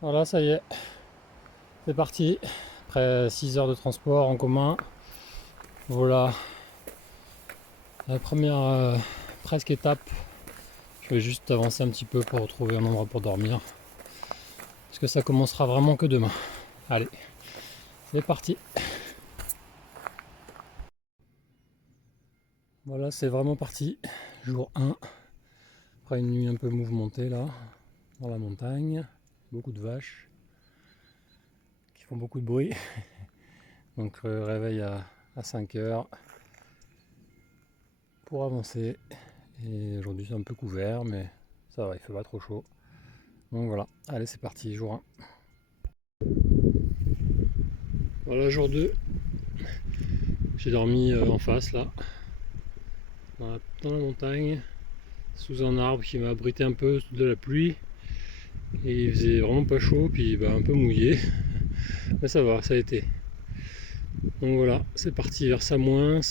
Voilà, ça y est, c'est parti. Après 6 heures de transport en commun, voilà la première presque étape. Je vais juste avancer un petit peu pour retrouver un endroit pour dormir. Parce que ça commencera vraiment que demain. Allez, c'est parti. Voilà, c'est vraiment parti. Jour 1. Après une nuit un peu mouvementée là, dans la montagne. Beaucoup de vaches qui font beaucoup de bruit. Donc réveil à 5 heures pour avancer. Et aujourd'hui c'est un peu couvert, mais ça va, il fait pas trop chaud. Donc voilà, allez c'est parti, jour 1. Voilà, jour 2. J'ai dormi en face là, dans la montagne, sous un arbre qui m'a abrité un peu de la pluie. Et il faisait vraiment pas chaud, puis un peu mouillé. Mais ça va, ça a été. Donc voilà, c'est parti vers Samoins.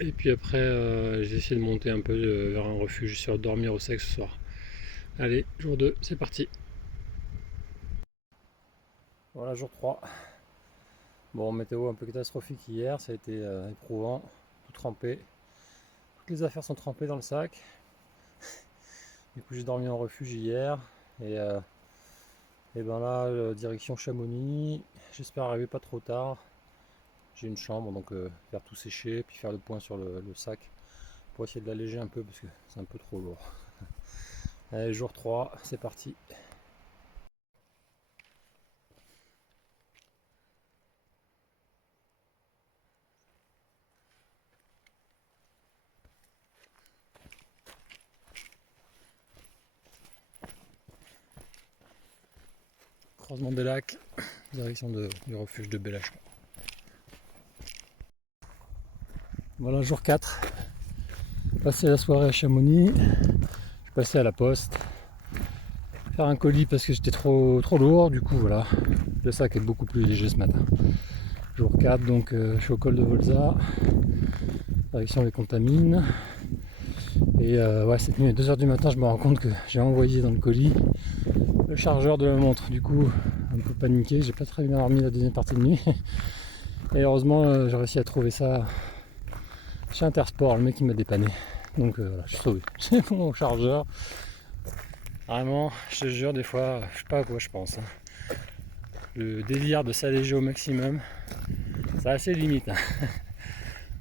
Et puis après, j'ai essayé de monter un peu vers un refuge sur dormir au sec ce soir. Allez, jour 2, c'est parti. Voilà, jour 3. Bon, météo un peu catastrophique hier, ça a été éprouvant, tout trempé. Toutes les affaires sont trempées dans le sac. Du coup, j'ai dormi en refuge hier. Et ben là, direction Chamonix. J'espère arriver pas trop tard. J'ai une chambre, donc faire tout sécher, puis faire le point sur le sac pour essayer de l'alléger un peu parce que c'est un peu trop lourd. Allez, jour 3, c'est parti. Croisement des lacs, direction du refuge de Bellachon. Voilà, jour 4. Passer la soirée à Chamonix. Je suis passé à la poste. Faire un colis parce que j'étais trop lourd. Du coup, voilà. Le sac est beaucoup plus léger ce matin. Jour 4, donc je suis au col de Volza. Direction les Contamines. Et ouais, cette nuit à 2 h du matin, je me rends compte que j'ai envoyé dans le colis le chargeur de la montre. Du coup, un peu paniqué. J'ai pas très bien dormi la deuxième partie de nuit. Et heureusement, j'ai réussi à trouver ça chez Intersport, le mec qui m'a dépanné. Donc voilà, je suis sauvé. C'est mon chargeur. Vraiment, je te jure, des fois, je sais pas à quoi je pense. Le délire de s'alléger au maximum, ça a ses limites.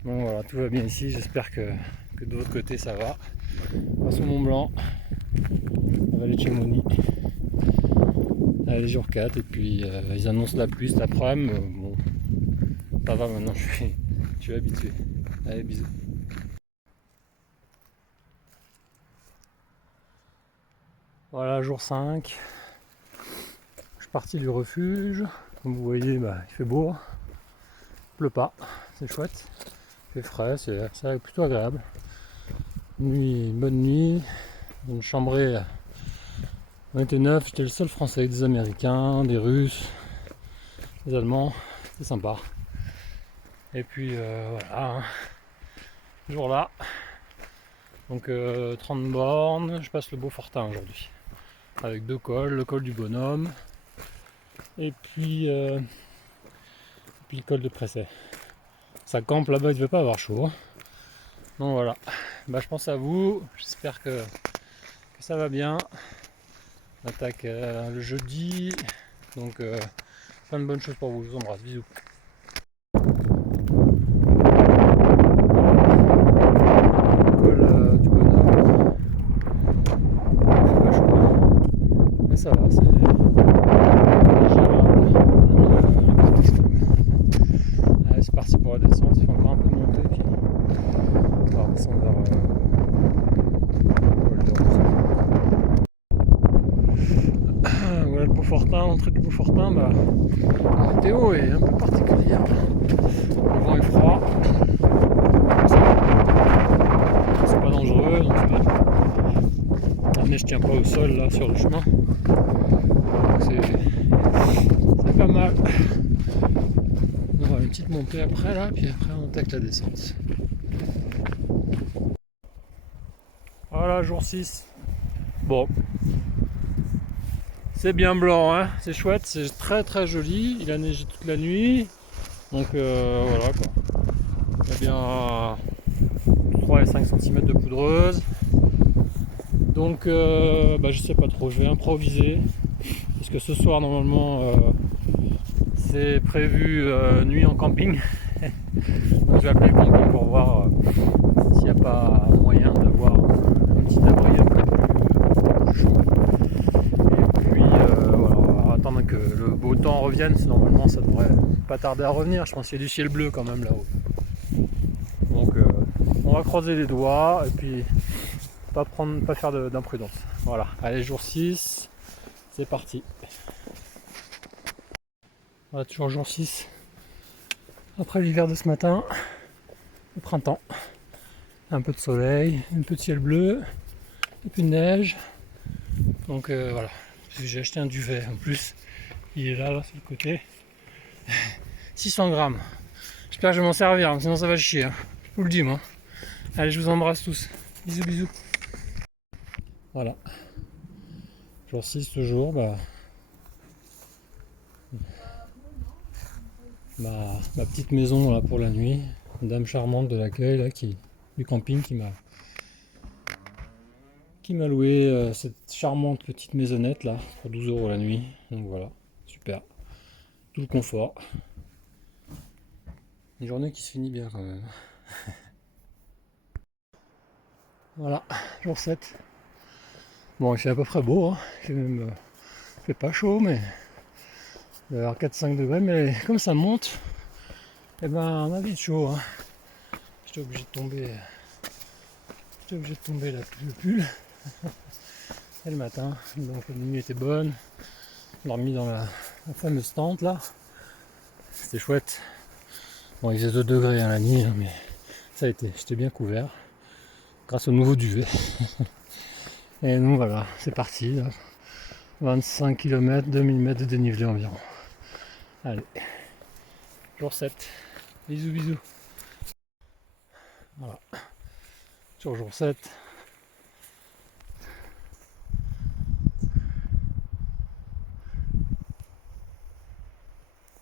Bon voilà, tout va bien ici. J'espère que de votre côté ça va. Passe au Mont Blanc, la vallée de Chamonix. Allez, jour 4, et puis ils annoncent la pluie cet après-midi. Bon, ça va maintenant, je suis habitué. Allez, bisous. Voilà, jour 5. Je suis parti du refuge. Comme vous voyez, il fait beau. Il pleut pas, c'est chouette. Il fait frais, c'est plutôt agréable. Une bonne nuit. Une chambrée. On était 9, j'étais le seul français, des Américains, des Russes, des Allemands. C'est sympa. Et puis voilà, hein. Jour là. Donc 30 bornes, je passe le Beaufortin aujourd'hui. Avec 2 cols, le col du Bonhomme et puis le col de Presset. Ça campe là-bas, il ne devait pas avoir chaud. Donc voilà, je pense à vous, j'espère que ça va bien. On attaque le jeudi, donc plein de bonnes choses pour vous, je vous embrasse, bisous. Col du Bonhomme, c'est pas chaud, mais ça va, c'est gérable. Allez, c'est parti pour la descente, il faut encore un peu de montée, puis on va redescendre vers voilà le Beaufortin, l'entrée du Beaufortin, la météo est un peu particulière. Le vent est froid, c'est pas dangereux, donc la neige tient pas au sol là sur le chemin. Donc c'est pas mal. On va une petite montée après là, puis après on attaque la descente. Voilà, jour 6. Bon, C'est bien blanc, hein, c'est chouette, c'est très très joli. Il a neigé toute la nuit. Donc voilà quoi. Il y a bien 3 et 5 cm de poudreuse. Donc je sais pas trop, je vais improviser. Parce que ce soir normalement c'est prévu nuit en camping. Donc je vais appeler le camping pour voir s'il n'y a pas moyen d'avoir un petit abri un peu plus chaud. Et puis voilà, on va attendre que le beau temps revienne. Normalement ça devrait pas tarder à revenir. Je pense qu'il y a du ciel bleu quand même là-haut. Donc on va croiser les doigts et puis pas faire d'imprudence. Voilà, allez, jour 6, c'est parti. Voilà, toujours jour 6. Après l'hiver de ce matin, le printemps. Un peu de soleil, un peu de ciel bleu, et puis de neige. Donc voilà, j'ai acheté un duvet en plus. Il est là sur le côté. 600 grammes. J'espère que je vais m'en servir, hein, sinon ça va chier. Hein. Je vous le dis moi. Allez, je vous embrasse tous. Bisous, bisous. Voilà. Jour 6 toujours. Ma petite maison là pour la nuit. Une dame charmante de l'accueil là du camping qui m'a loué cette charmante petite maisonnette là pour 12 € la nuit. Donc voilà, super. Tout le confort. Une journée qui se finit bien quand même. Voilà, jour 7. Bon, il fait à peu près beau, hein. Il fait pas chaud, mais il va y avoir 4-5 degrés, mais comme ça monte, et on a vite chaud. Hein. J'étais obligé de tomber le pull. Et le matin, donc la nuit était bonne. Dormi dans la fameuse tente là. C'était chouette. Bon, il faisait 2 degrés à la nuit, hein, mais ça a été, j'étais bien couvert. Grâce au nouveau duvet. Et donc voilà, c'est parti. Là. 25 km, 2000 mètres de dénivelé environ. Allez, jour 7. Bisous, bisous. Voilà, sur jour 7.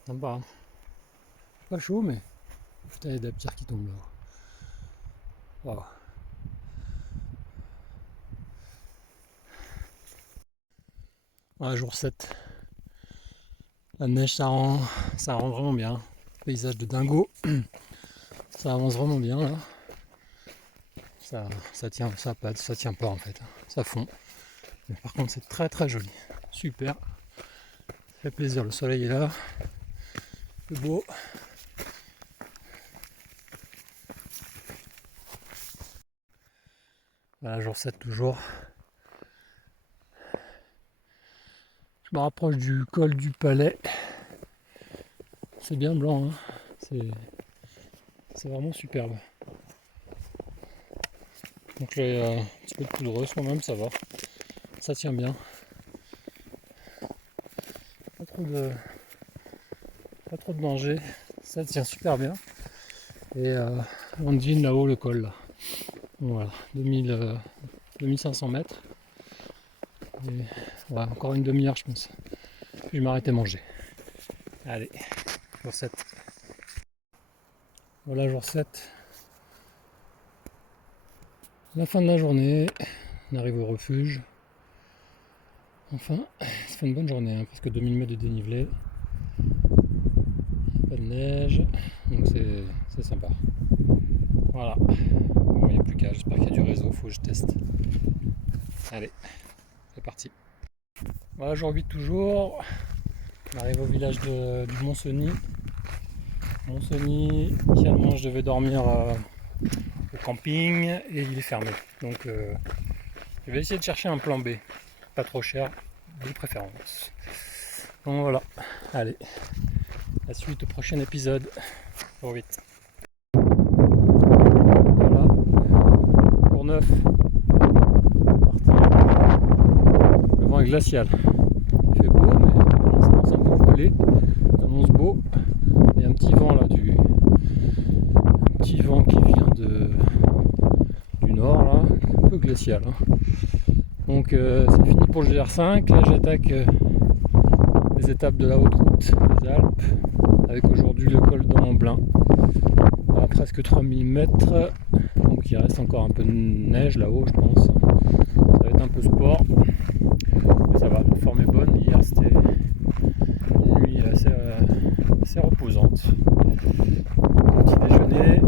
Sympa, hein. Pas chaud, mais putain, il y a des pierres qui tombent là. Waouh. Voilà, jour 7. La neige, ça rend vraiment bien. Paysage de dingo. Ça avance vraiment bien là. Ça tient pas en fait. Ça fond. Mais par contre c'est très très joli. Super. Ça fait plaisir, le soleil est là. C'est beau. Voilà, jour 7 toujours. Je me rapproche du col du Palais. C'est bien blanc, hein. C'est vraiment superbe. Donc j'ai un petit peu de poudreuse quand même, ça va. Ça tient bien. Pas trop de danger. Ça tient super bien. Et on devine là-haut le col là. Donc voilà, 2500 mètres. Et voilà, encore une demi-heure je pense. Puis je vais m'arrêter manger. Allez, jour 7. Voilà, jour 7. La fin de la journée, on arrive au refuge. Enfin, ça fait une bonne journée, hein, presque 2000 mètres de dénivelé. Pas de neige, donc c'est sympa. Voilà. Bon, il n'y a plus qu'à, j'espère qu'il y a du réseau, faut que je teste. Allez, c'est parti. Voilà, jour 8 toujours. On arrive au village du Mont-Cenis. Mont-Cenis, initialement je devais dormir au camping et il est fermé. Donc je vais essayer de chercher un plan B. Pas trop cher, de préférence. Donc voilà, allez, la suite au prochain épisode. Jour 8. Voilà, jour 9. Le vent est glacial. Il fait beau, mais pour l'instant c'est un peu voilé. Ça annonce beau. Il y a un petit vent là, un petit vent qui vient du nord là, un peu glacial. Hein. Donc c'est fini pour le GR5. Là j'attaque des étapes de la haute route des Alpes, avec aujourd'hui le col d'Amblin à presque 3000 mètres, donc il reste encore un peu de neige là-haut je pense, ça va être un peu sport, mais ça va, la forme est bonne. Hier c'était une nuit assez reposante, petit déjeuner,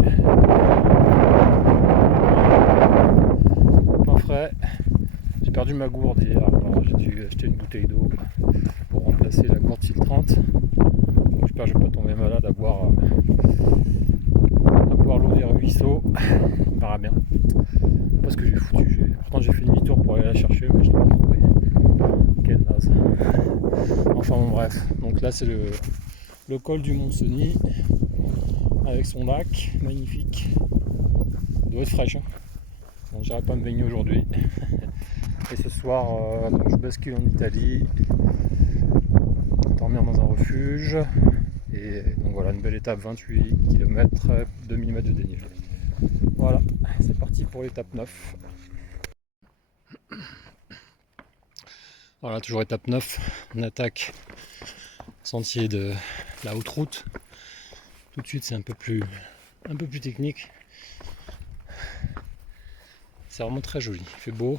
pain frais. J'ai perdu ma gourde hier, alors j'ai dû acheter une bouteille d'eau pour remplacer la gourde filtrante. Donc j'espère que je ne vais pas tomber malade à boire l'eau des ruisseaux. On verra bien. Pas ce que j'ai foutu. Pourtant j'ai fait demi-tour pour aller la chercher, mais je ne l'ai pas trouvé. Quelle naze. Enfin bon bref. Donc là c'est le col du Mont-Cenis avec son lac magnifique. Il doit être fraîche. Hein. Bon, j'irai pas me baigner aujourd'hui. Et ce soir, donc je bascule en Italie, dormir dans un refuge. Et donc voilà, une belle étape, 28 km, 2000 mètres de dénivelé. Voilà, c'est parti pour l'étape 9. Voilà, toujours étape 9. On attaque sentier de la haute route. Tout de suite, c'est un peu plus technique. C'est vraiment très joli, il fait beau.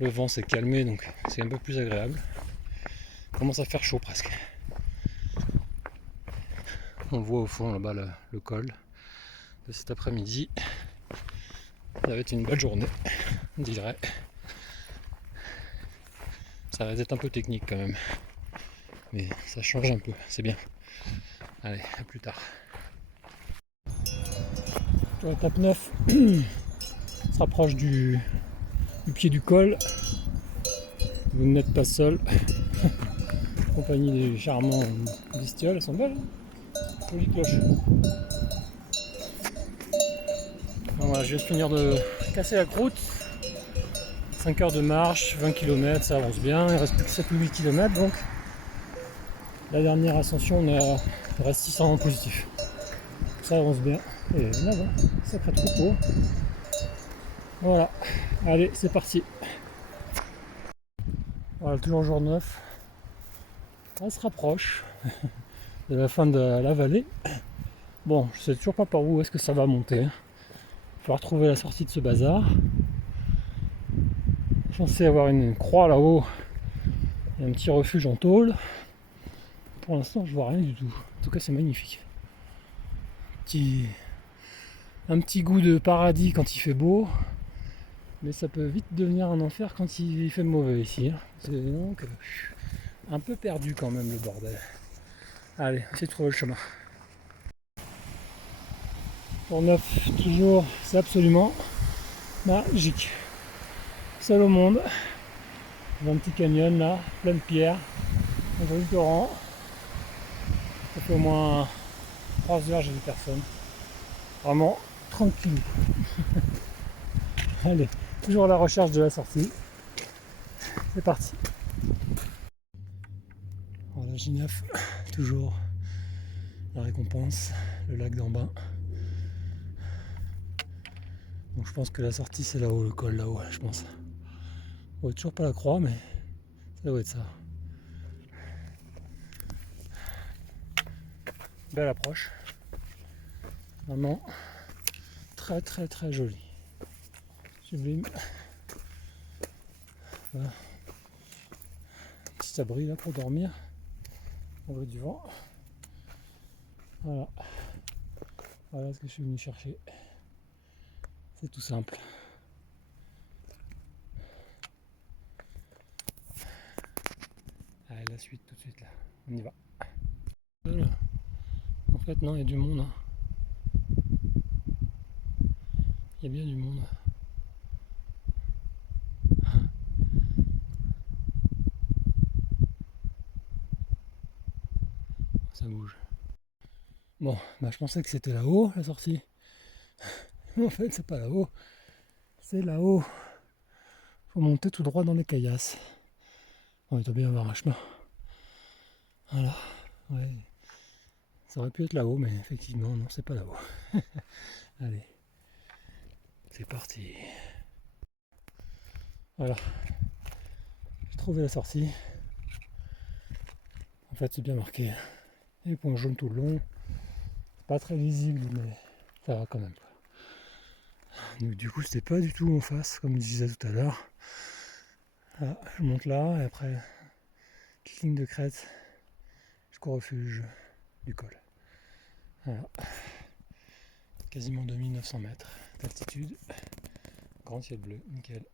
Le vent s'est calmé, donc c'est un peu plus agréable. Il commence à faire chaud presque. On voit au fond là-bas le col de cet après-midi. Ça va être une belle journée, on dirait. Ça va être un peu technique quand même. Mais ça change un peu, c'est bien. Allez, à plus tard. Sur l'étape 9, on se rapproche du pied du col. Vous n'êtes pas seul. En compagnie des charmants bestioles, elles sont belles. Jolie cloche. Voilà, je viens de finir de casser la croûte. 5 heures de marche, 20 km, ça avance bien. Il reste plus que 7 ou 8 km donc. La dernière ascension, il reste 600 en positif. Ça avance bien. Et là, sacré troupeau. Voilà. Allez, c'est parti. Voilà, toujours jour 9. On se rapproche de la fin de la vallée. Bon, je sais toujours pas par où est-ce que ça va monter. Il va falloir trouver la sortie de ce bazar. Je pensais avoir une croix là-haut et un petit refuge en tôle. Pour l'instant, je vois rien du tout. En tout cas, c'est magnifique. Un petit goût de paradis quand il fait beau, mais ça peut vite devenir un enfer quand il fait mauvais ici. C'est donc un peu perdu quand même le bordel. Allez, on essaie de trouver le chemin. Pour 9, toujours, c'est absolument magique. Seul au monde. Dans un petit canyon là, plein de pierres, un joli torrent. Ça fait au moins 3 heures, j'ai vu personne. Vraiment tranquille. Allez, toujours à la recherche de la sortie. C'est parti. Voilà, J9, toujours la récompense, le lac d'en bas. Donc je pense que la sortie c'est là-haut, le col là-haut, je pense. On voit toujours pas la croix, mais ça doit être ça. Belle approche. Vraiment très très très joli. Sublime. Voilà. Petit abri là pour dormir. On veut du vent. Voilà. Voilà ce que je suis venu chercher. C'est tout simple. Allez, la suite tout de suite là. On y va. Voilà. En fait non, il y a du monde. Hein. Il y a bien du monde. Ça bouge. Bon, bah je pensais que c'était là-haut la sortie. En fait c'est pas là-haut. C'est là-haut. Faut monter tout droit dans les caillasses. Bon, il doit bien y avoir un chemin. Voilà. Ouais. Ça aurait pu être là-haut, mais effectivement, non, c'est pas là-haut. Allez. C'est parti. Voilà. J'ai trouvé la sortie. En fait, c'est bien marqué. Et les points jaunes tout le long. Pas très lisible, mais ça va quand même. Donc, du coup, c'était pas du tout en face, comme je disais tout à l'heure. Voilà, je monte là, et après, petite ligne de crête jusqu'au refuge du col. Voilà. Quasiment 2900 mètres d'altitude. Grand ciel bleu, nickel.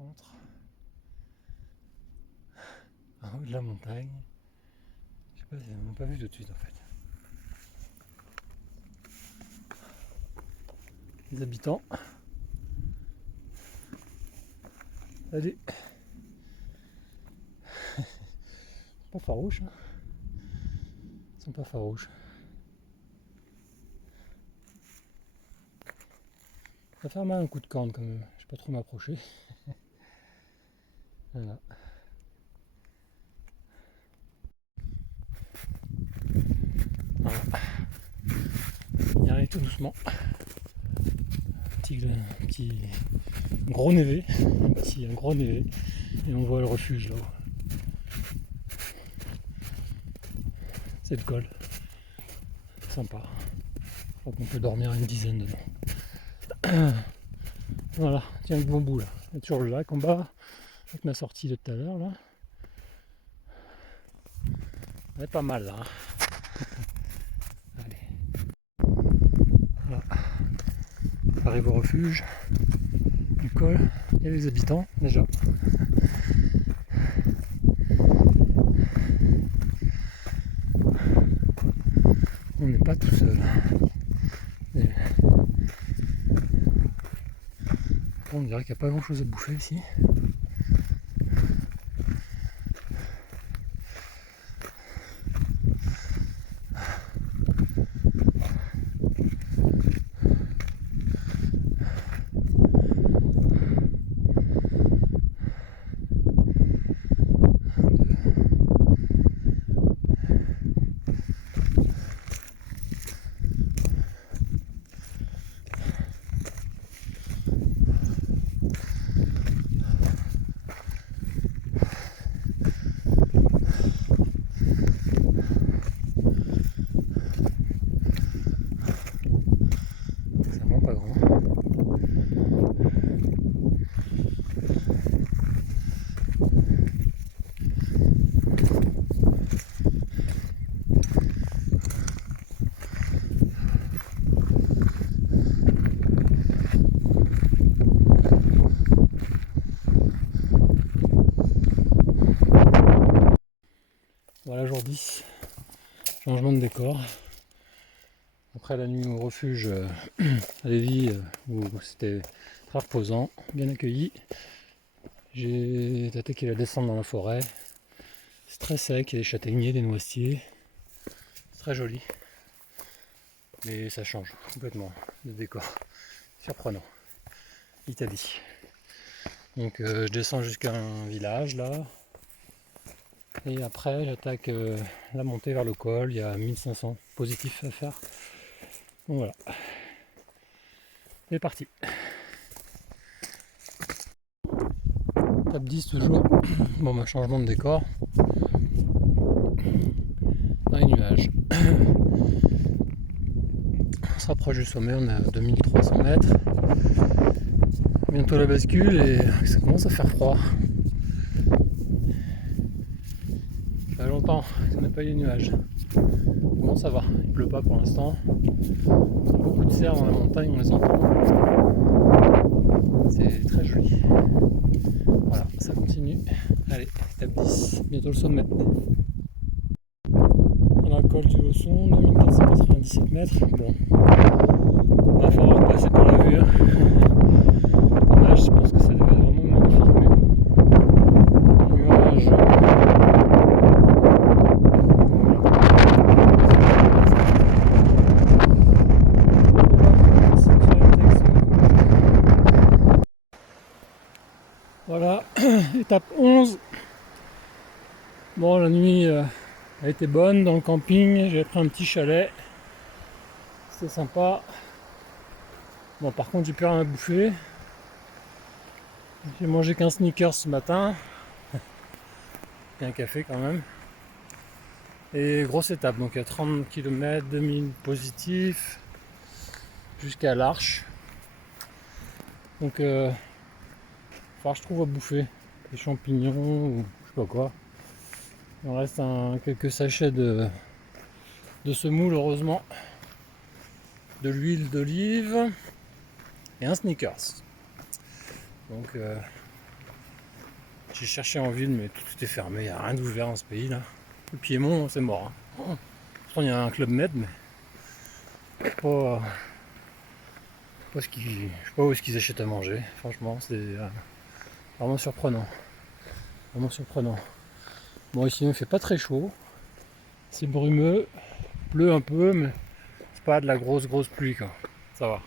Rencontre en haut de la montagne. Je sais pas, ils n'ont pas vu tout de suite en fait. Les habitants. Allez. Ils sont pas farouches. Hein. Ils sont pas farouches. Ça va faire mal un coup de corne quand même. Je vais pas trop m'approcher. Voilà. Voilà. Il arrive tout doucement. Petit gros névé. Un gros névé. Et on voit le refuge là-haut. C'est le col. Sympa. Je crois qu'on peut dormir une dizaine dedans. Voilà, tiens le bon bout là. Il y a toujours le lac en bas. Avec ma sortie de tout à l'heure là. On est pas mal là. Allez. Voilà. J'arrive au refuge du col. Il y a les habitants déjà. On n'est pas tout seul. Et... on dirait qu'il n'y a pas grand chose à bouffer ici. C'est vraiment pas grand. Voilà, jour 10, changement de décor. Après la nuit au refuge à Lévis, où c'était très reposant, bien accueilli, j'ai attaqué la descente dans la forêt. C'est très sec, il y a des châtaigniers, des noisetiers, c'est très joli. Mais ça change complètement le décor, surprenant. Italie. Donc je descends jusqu'à un village là. Et après, j'attaque la montée vers le col. Il y a 1500 positifs à faire. Donc voilà. C'est parti. Top 10 toujours. Bon, bah, changement de décor. Dans les nuages. On se rapproche du sommet, on est à 2300 mètres. Bientôt la bascule et ça commence à faire froid. Ça fait longtemps qu'on n'a pas eu de nuages. Bon, ça va, il pleut pas pour l'instant. Il y a beaucoup de cerfs dans la montagne, on les entend. C'est très joli. Voilà, ça continue. Allez, étape 10, bientôt le sommet. On a le col col du Losson, 2497 mètres. Bon, il va falloir passer par la vue. Hein. Dommage, je pense que ça devait être vraiment magnifique, mais bon. Nuage. Voilà, étape 11. Bon, la nuit a été bonne dans le camping, j'ai pris un petit chalet, c'était sympa. Bon, par contre, j'ai plus rien à bouffer. J'ai mangé qu'un sneakers ce matin, et un café quand même. Et grosse étape, donc il y a 30 km, 2000 positifs, jusqu'à l'Arche. Donc, il va falloir que je trouve à bouffer, des champignons ou je sais pas quoi. Il me reste quelques sachets de semoule, heureusement, de l'huile d'olive et un sneakers. Donc j'ai cherché en ville, mais tout était fermé, il n'y a rien d'ouvert dans ce pays là. Le Piémont, c'est mort. Hein. Pourtant, il y a un club med, mais je sais pas je sais pas où est-ce qu'ils achètent à manger. Franchement, c'est vraiment surprenant. Vraiment surprenant. Bon, ici, il ne fait pas très chaud. C'est brumeux, pleut un peu, mais c'est pas de la grosse pluie quoi. Ça va.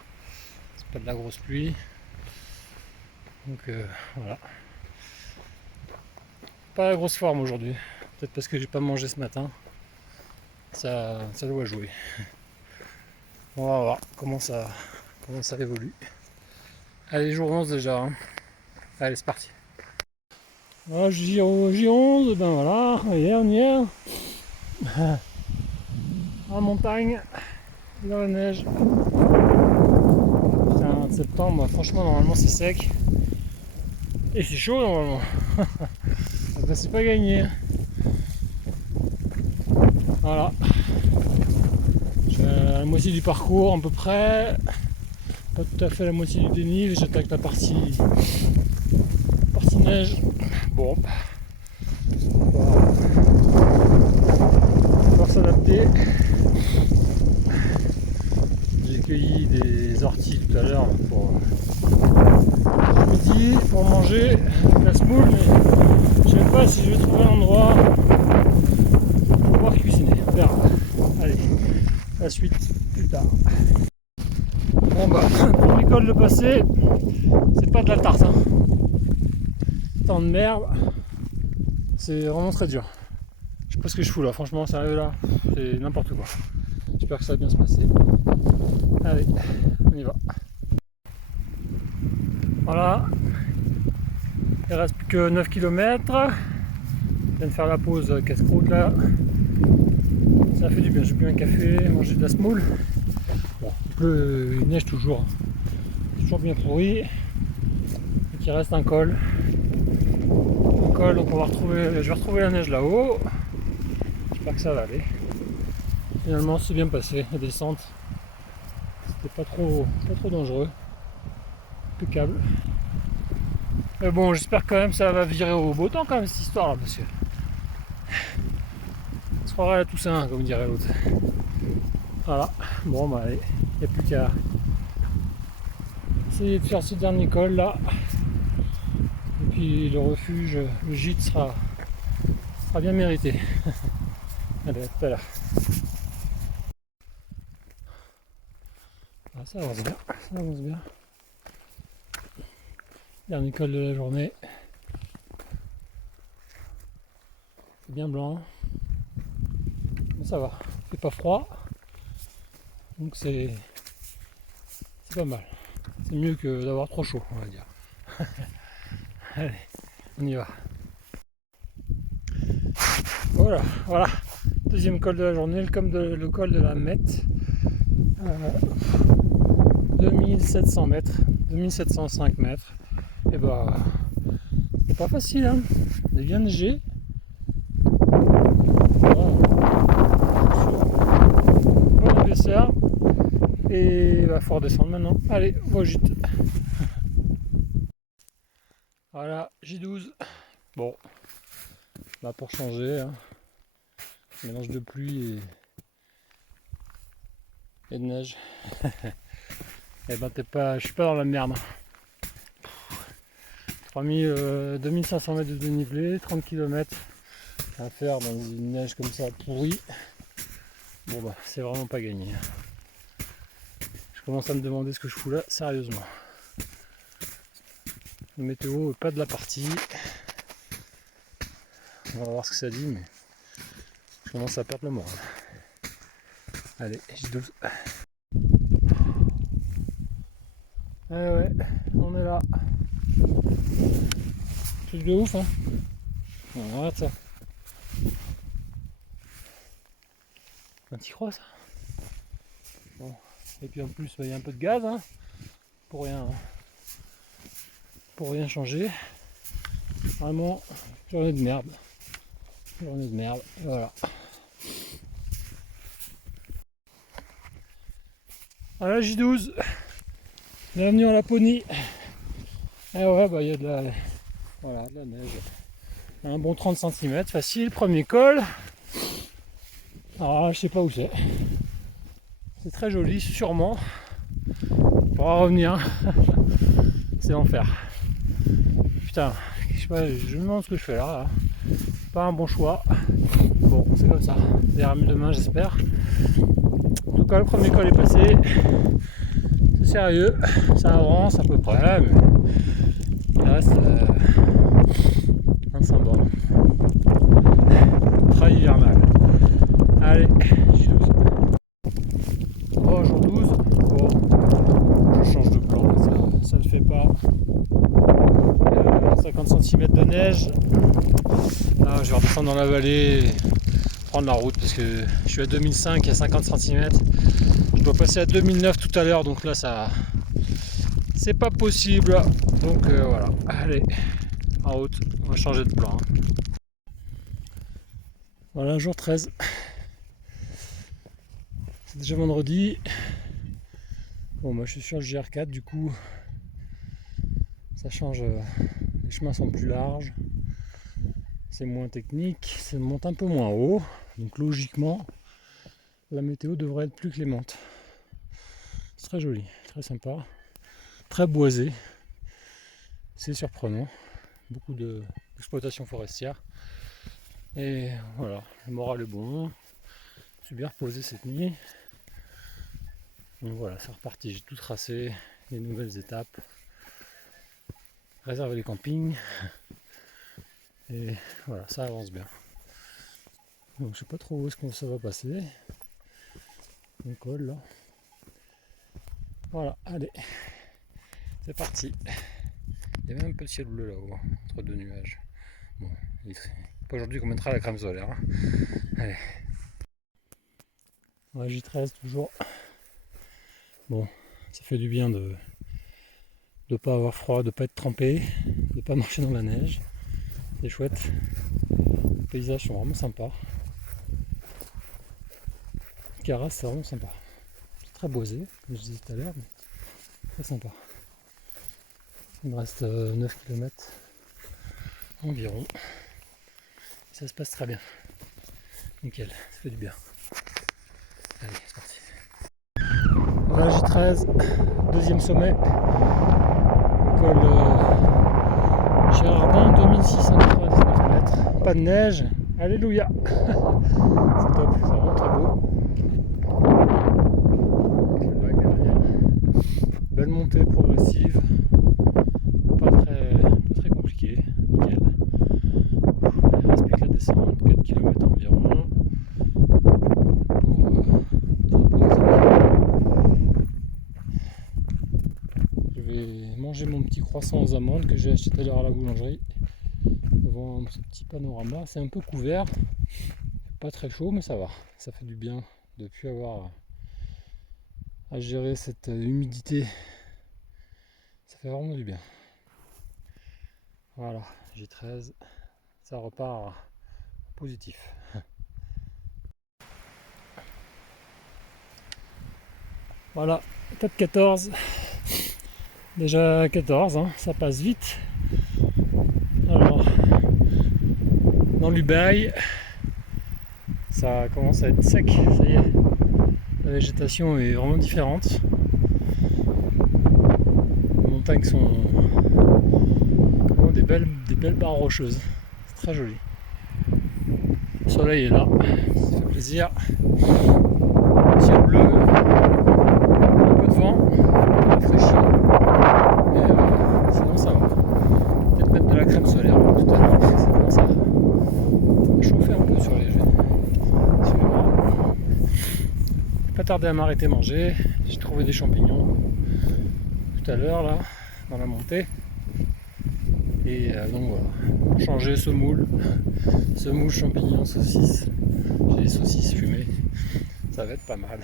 C'est pas de la grosse pluie. Donc voilà. Pas la grosse forme aujourd'hui. Peut-être parce que j'ai pas mangé ce matin. Ça doit jouer. On va voir comment ça évolue. Allez, jour 11 déjà. Hein. Allez, c'est parti. Voilà, J11, ben voilà, voyez, on y est. En montagne, dans la neige. C'est un septembre, franchement, normalement c'est sec. Et c'est chaud normalement. Ben, c'est pas gagné. Voilà. Je suis à la moitié du parcours à peu près. Pas tout à fait la moitié du dénivelé, j'attaque la partie neige. Bon, on va s'adapter. J'ai cueilli des orties tout à l'heure pour midi pour manger la semoule, mais je sais pas si je vais trouver un endroit pour pouvoir cuisiner. On verra. Allez, la suite plus tard. Bon bah, premier col de passer, c'est pas de la tarte. Hein. Tant de merde, c'est vraiment très dur. Je sais pas ce que je fous là, franchement, sérieux là, c'est n'importe quoi. J'espère que ça va bien se passer. Allez, on y va. Voilà, il reste plus que 9 km. Je viens de faire la pause casse-croûte là. Ça fait du bien, j'ai bu un café, mangé de la semoule. Bon, il pleut, il neige toujours. Toujours bien pourri. Et il reste un col. Donc je vais retrouver la neige là-haut. J'espère que ça va aller. Finalement c'est bien passé, la descente. C'était pas trop dangereux. Impeccable. Mais bon, j'espère quand même que ça va virer au beau temps quand même cette histoire là, parce que on se croirait à la Toussaint, comme dirait l'autre. Voilà, bon bah allez, il n'y a plus qu'à essayer de faire ce dernier col là. Et puis le refuge, le gîte sera bien mérité. Allez, à tout à l'heure. Ah, ça avance bien, ça avance bien. Dernier col de la journée. C'est bien blanc. Mais ça va, c'est pas froid. Donc c'est pas mal. C'est mieux que d'avoir trop chaud, on va dire. Allez, on y va. Voilà. Deuxième col de la journée, le col de la Mette. 2700 mètres, 2705 mètres. Et bah, c'est pas facile, hein. Il est bien neigé. Bon épaisseur. Et il va falloir descendre maintenant. Allez, au gîte. Voilà, J12. Bon, là pour changer, hein. Mélange de pluie et de neige. Et ben je suis pas dans la merde. 2500 mètres de dénivelé, 30 km à faire dans une neige comme ça pourrie. Bon bah c'est vraiment pas gagné. Je commence à me demander ce que je fous là, sérieusement. Le météo est pas de la partie. On va voir ce que ça dit, mais je commence à perdre le moral. Allez, J12. Eh ouais, on est là. Truc de ouf, hein. On arrête ça. T'y crois ça? Bon. Et puis en plus, il y a un peu de gaz, hein, pour rien changer. Vraiment, journée de merde. Journée de merde, et voilà. Voilà J12. Bienvenue en Laponie. Et ouais, bah il y a de la neige. Un bon 30 cm, facile, premier col. Alors je sais pas où c'est. C'est très joli, sûrement. On pourra revenir. C'est l'enfer. Putain, je sais pas, je me demande ce que je fais là. Pas un bon choix. Bon, c'est comme ça. Derrière demain, j'espère. En tout cas, le premier col est passé. C'est sérieux. Ça avance à peu près, mais il reste 25 bornes. Trail hivernal. Allez, J12. Oh, jour 12. Bon, je change de plan. Ça ne fait pas 50 cm de neige. Ah, je vais redescendre dans la vallée, prendre la route parce que je suis à 2005 à 50 cm. Je dois passer à 2009 tout à l'heure, donc là ça c'est pas possible. Donc voilà, allez, en route, on va changer de plan. Voilà, jour 13. C'est déjà vendredi. Bon, moi je suis sur le GR4, du coup ça change. Les chemins sont plus larges. C'est moins technique, ça monte un peu moins haut, donc logiquement la météo devrait être plus clémente. C'est très joli, très sympa, très boisé, c'est surprenant, beaucoup d'exploitation forestière. Et voilà, le moral est bon, je suis bien reposé cette nuit. Donc voilà, c'est reparti, j'ai tout tracé, les nouvelles étapes, réserver les campings. Et voilà, ça avance bien. Donc je sais pas trop où est-ce que ça va passer. On colle là. Voilà, allez. C'est parti. Il y a même un peu de ciel bleu là-haut, entre deux nuages. Bon, pas aujourd'hui qu'on mettra la crème solaire. Hein. Allez. Ouais, J13 toujours. Bon, ça fait du bien de pas avoir froid, de pas être trempé, de pas marcher dans la neige. C'est chouette. Les paysages sont vraiment sympas. Caras, c'est vraiment sympa. C'est très boisé, comme je disais tout à l'heure, mais très sympa. Il me reste 9 km environ. Ça se passe très bien. Nickel, ça fait du bien. Allez, c'est parti. Voilà J13, deuxième sommet. Col Gérardin, 2699 mètres. Pas de neige. Alléluia. C'est top, c'est vraiment très beau. Belle montée progressive. Pas très compliqué. Nickel. Il reste plus qu'à descendre 4 km environ. Je vais manger mon petit croissant aux amandes que j'ai acheté tout à l'heure à la boulangerie. Devant ce petit panorama. C'est un peu couvert. Pas très chaud, mais ça va. Ça fait du bien de ne plus avoir à gérer cette humidité. Ça fait vraiment du bien. Voilà, J13, ça repart positif. Voilà, étape 14. Déjà 14, hein, ça passe vite. Alors, dans l'Ubaye, ça commence à être sec, ça y est. La végétation est vraiment différente. Les montagnes sont vraiment des belles barres rocheuses. C'est très joli. Le soleil est là, ça fait plaisir. Ciel bleu, un peu de vent, fraîcheur. Mais sinon ça va. Peut-être mettre de la crème solaire tout à l'heure. Ça commence à chauffer un peu sur les bras. Pas tardé à m'arrêter manger. J'ai trouvé des champignons tout à l'heure là, dans la montée. Et donc voilà, changer semoule champignons, saucisses. J'ai des saucisses fumées, ça va être pas mal.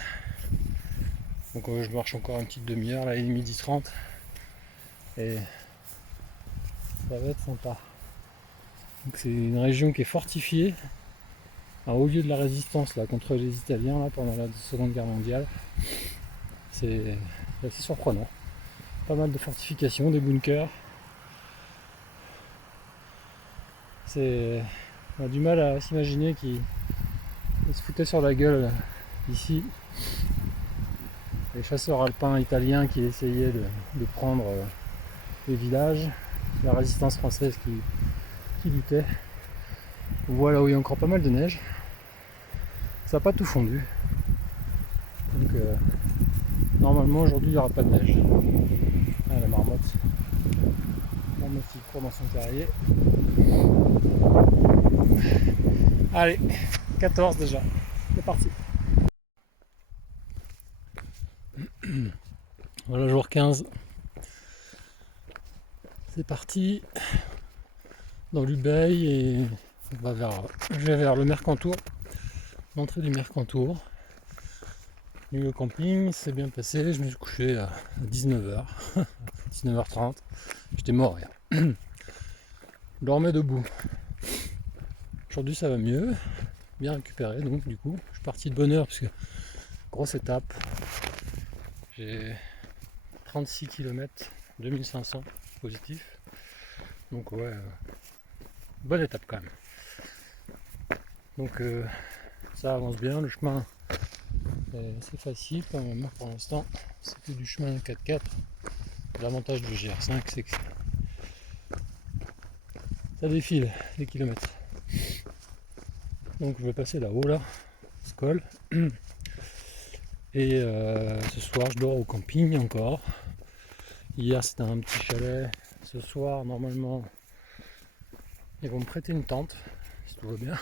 Donc je marche encore une petite demi-heure, là il est 12h30 et ça va être sympa. Donc c'est une région qui est fortifiée, au lieu de la résistance là, contre les Italiens là, pendant la Seconde Guerre mondiale. C'est assez surprenant. Pas mal de fortifications, des bunkers. On a du mal à s'imaginer qu'ils se foutaient sur la gueule ici. Les chasseurs alpins italiens qui essayaient de prendre les villages, la résistance française qui luttait. Voilà où il y a encore pas mal de neige. Ça n'a pas tout fondu. Donc normalement aujourd'hui il n'y aura pas de neige. Ah, la marmotte. La marmotte qui court dans son terrier. Allez, 14 déjà. C'est parti. Voilà, jour 15. C'est parti dans l'Ubaye et je vais vers le Mercantour, l'entrée du Mercantour. Le camping s'est bien passé, je me suis couché à 19h, 19h30. J'étais mort hier. Je dormais debout. Aujourd'hui ça va mieux, bien récupéré, donc du coup je suis parti de bonne heure parce que grosse étape. J'ai 36 km, 2500 positifs. Donc ouais, bonne étape quand même. Donc ça avance bien, le chemin est assez facile quand même pour l'instant. C'est que du chemin 4x4. L'avantage du GR5 c'est que ça défile les kilomètres. Donc je vais passer là-haut là, ce col. Et ce soir je dors au camping encore. Hier c'était un petit chalet. Ce soir normalement ils vont me prêter une tente si tout va bien.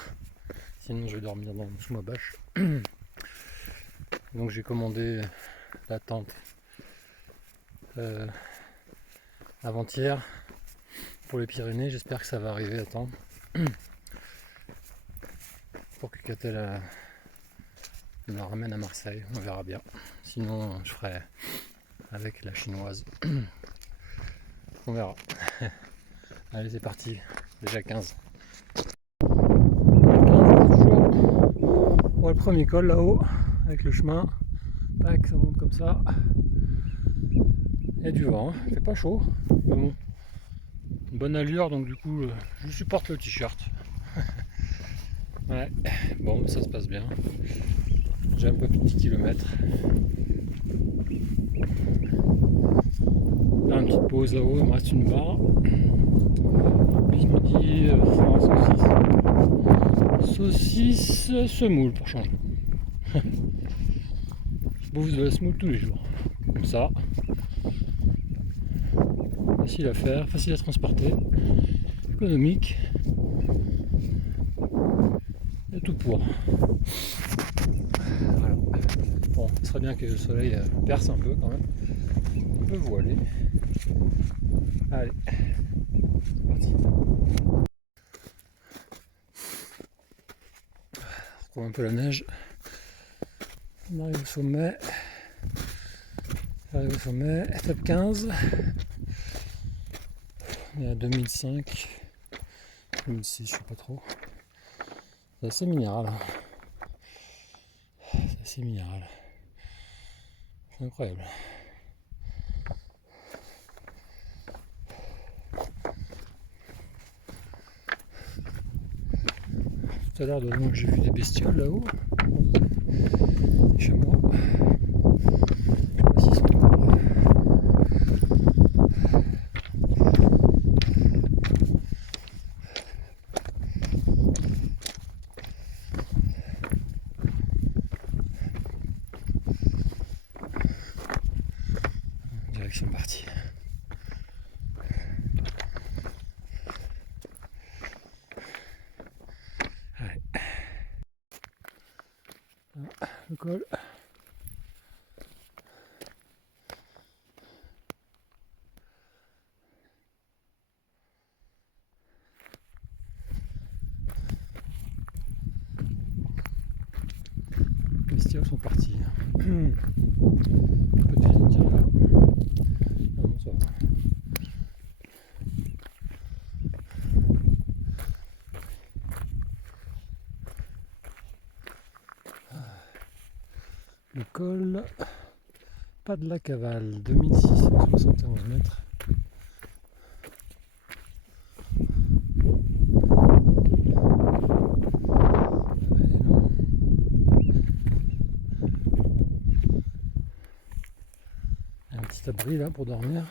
Sinon je vais dormir sous ma bâche. Donc j'ai commandé la tente avant-hier pour les Pyrénées. J'espère que ça va arriver à temps. Pour que Catel me la ramène à Marseille. On verra bien. Sinon je ferai avec la chinoise. On verra. Allez c'est parti. Déjà 15. On voit le premier col là-haut avec le chemin. Tac, ça monte comme ça. Il y a du vent, il fait pas chaud. Mais bon, une bonne allure donc du coup je supporte le t-shirt. Ouais, bon ça se passe bien. J'ai un peu plus de 10 km. Là, une petite pause là-haut, il me reste une barre. Puis je me dis saucisse semoule pour changer. Je bouffe de la semoule tous les jours. Comme ça. Facile à faire, facile à transporter, économique. Et tout pour. Voilà. Bon, ce serait bien que le soleil perce un peu quand même. Un peu voilé. Allez, c'est parti. On retrouve un peu la neige. On arrive au sommet. Étape 15. On est à 2005. 2006, je sais pas trop. C'est assez minéral. C'est incroyable. Tout à l'heure, de loin, j'ai vu des bestioles là-haut. Les chamois. Je sais pas s'ils sont par là. Direction partie. Allez. Ah, le col. Les stioles sont partis. Peut-être une tire là. Ah non, ça va. Le col, pas de la cavale, 2671 mètres. Un petit abri là pour dormir.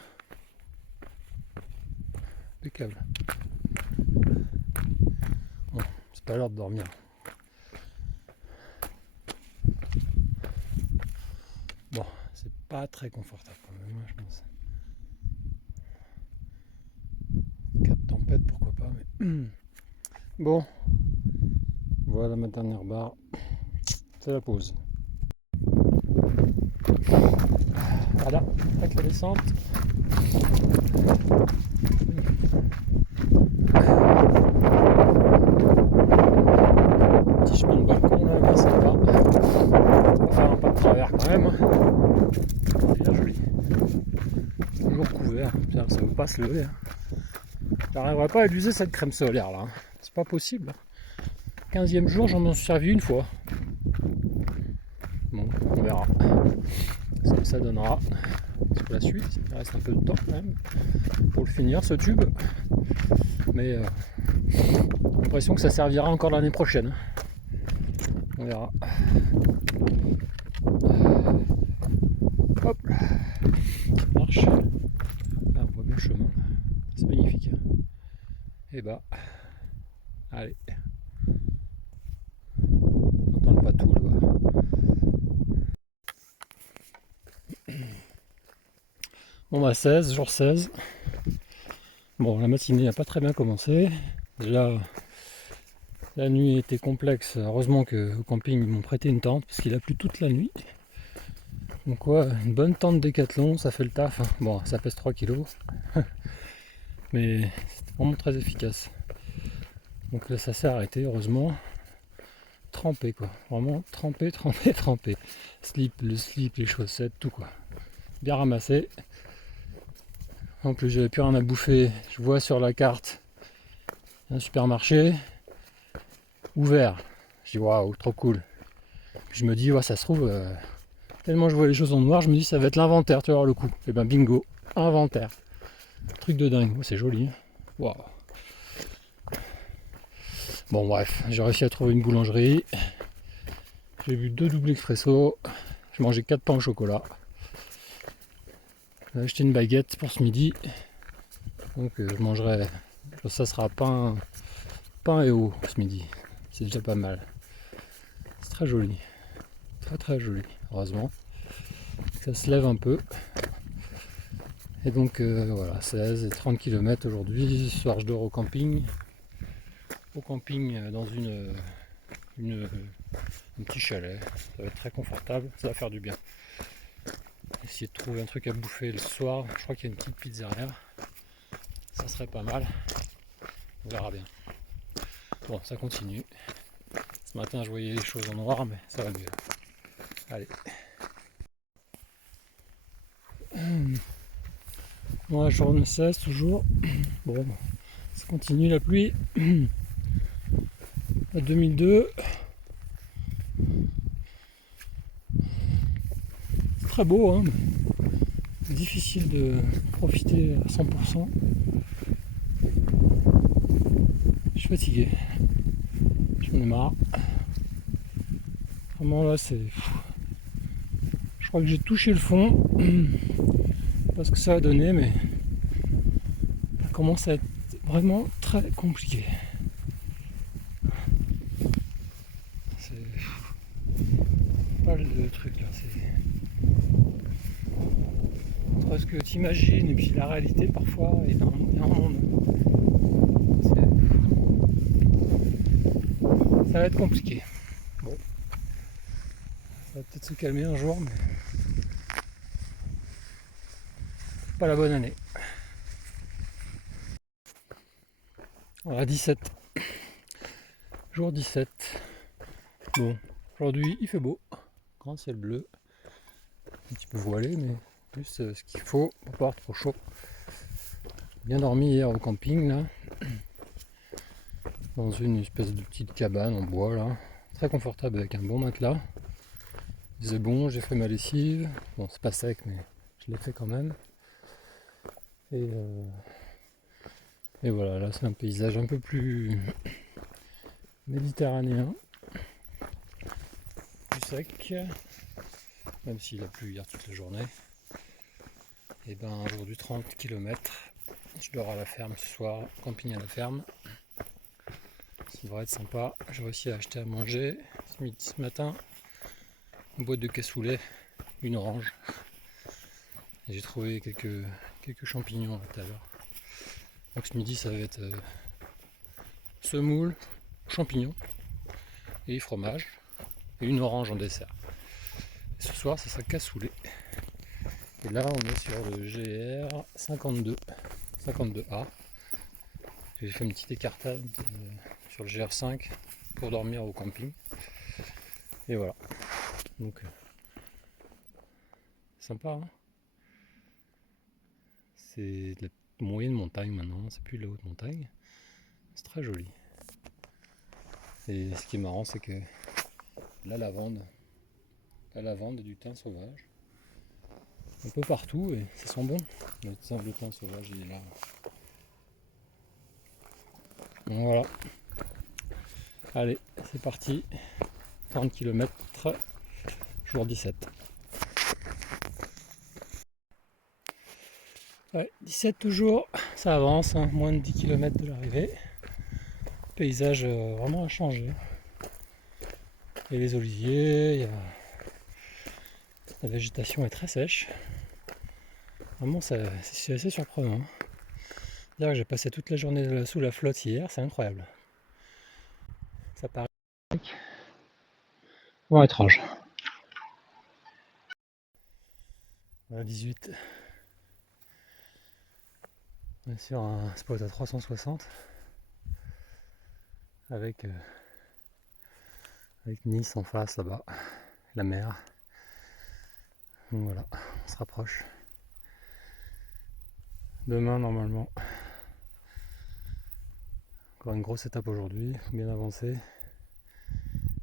Impeccable. Bon, c'est pas l'heure de dormir. Bon, c'est pas très confortable quand même, je pense. 4 tempêtes, pourquoi pas, mais... Bon, voilà ma dernière barre. C'est la pause. Voilà, avec la descente. Petit chemin de balcon là, bien sympa. On va faire un pas de travers quand même. Bien joli. Toujours couvert, ça ne veut pas se lever. J'arriverai pas à user cette crème solaire là. C'est pas possible. 15e jour, j'en ai servi une fois. Bon, on verra ce que ça donnera sur la suite. Il reste un peu de temps quand même pour le finir ce tube. Mais j'ai l'impression que ça servira encore l'année prochaine. On verra. Hop, ça marche. Là, on voit bien le chemin. C'est magnifique. Et bah, allez. On n'entend pas tout là-bas. Bon bah 16, jour 16. Bon, la matinée n'a pas très bien commencé. Déjà, la nuit était complexe. Heureusement qu'au camping ils m'ont prêté une tente parce qu'il a plu toute la nuit. Donc quoi, une bonne tente Décathlon, ça fait le taf. Bon, ça pèse 3 kg. Mais c'était vraiment très efficace. Donc là ça s'est arrêté, heureusement. Trempé quoi, vraiment trempé. Le slip, les chaussettes, tout quoi. Bien ramassé. En plus j'avais plus rien à bouffer. Je vois sur la carte un supermarché ouvert. Je dis waouh, trop cool. Puis je me dis, ouais, ça se trouve, tellement je vois les choses en noir, je me dis ça va être l'inventaire, tu vas voir le coup. Et ben bingo, inventaire. Truc de dingue, c'est joli. Waouh. Bon bref, j'ai réussi à trouver une boulangerie. J'ai bu 2 doubles expresso. J'ai mangé 4 pains au chocolat. J'ai acheté une baguette pour ce midi. Donc je mangerai. Ça sera pain et eau ce midi. C'est déjà pas mal. C'est très joli. Très joli, heureusement. Ça se lève un peu. Et donc voilà, 16 et 30 km aujourd'hui. Ce soir je dors au camping. Au camping dans un petit chalet. Ça va être très confortable, ça va faire du bien. Essayer de trouver un truc à bouffer le soir. Je crois qu'il y a une petite pizzeria. Ça serait pas mal. On verra bien. Bon, ça continue. Ce matin je voyais les choses en noir, mais ça va mieux. Allez. Bon, la journée 16 toujours. Bon, ça continue la pluie. À 2002. C'est très beau, hein. Difficile de profiter à 100%. Je suis fatigué. J'en ai marre. Vraiment là c'est crois que j'ai touché le fond. Pas ce que ça va donner, mais ça commence à être vraiment très compliqué. C'est pas le truc là, c'est entre ce que tu imagines et puis la réalité parfois il y a un monde. Ça va être compliqué. Bon, ça va peut-être se calmer un jour, mais pas la bonne année. Voilà, 17. Jour 17. Bon, aujourd'hui il fait beau. Grand ciel bleu. Un petit peu voilé, mais plus ce qu'il faut pour pas avoir trop chaud. Bien dormi hier au camping là. Dans une espèce de petite cabane en bois là. Très confortable avec un bon matelas. Il faisait bon, j'ai fait ma lessive. Bon, c'est pas sec, mais je l'ai fait quand même. Et voilà, là c'est un paysage un peu plus méditerranéen. Plus sec. Même s'il a plu hier toute la journée. Et ben aujourd'hui 30 km. Je dors à la ferme ce soir, camping à la ferme. Ça devrait être sympa. J'ai réussi à acheter à manger ce matin. Une boîte de cassoulet, une orange. Et j'ai trouvé quelques champignons tout à l'heure. Donc ce midi ça va être semoule, champignons et fromage. Et une orange en dessert. Et ce soir ça sera cassoulet. Et là on est sur le GR 52A. J'ai fait une petite écartade sur le GR5 pour dormir au camping. Et voilà. Donc sympa, hein. C'est de la moyenne montagne maintenant, c'est plus de la haute montagne. C'est très joli. Et ce qui est marrant c'est que la lavande et du thym sauvage. Un peu partout et ça sent bon. Le thym sauvage il est là. Donc voilà. Allez, c'est parti. 40 km, jour 17. Ouais, 17 toujours, ça avance, hein, moins de 10 km de l'arrivée. Le paysage vraiment a changé. Il y a les oliviers, la végétation est très sèche. Vraiment, c'est assez surprenant. Dire que j'ai passé toute la journée sous la flotte hier, c'est incroyable. Ça paraît bon, étrange. Voilà, 18. On est sur un spot à 360 avec Nice en face là-bas, la mer. Donc voilà, on se rapproche. Demain normalement. Encore une grosse étape aujourd'hui, bien avancé.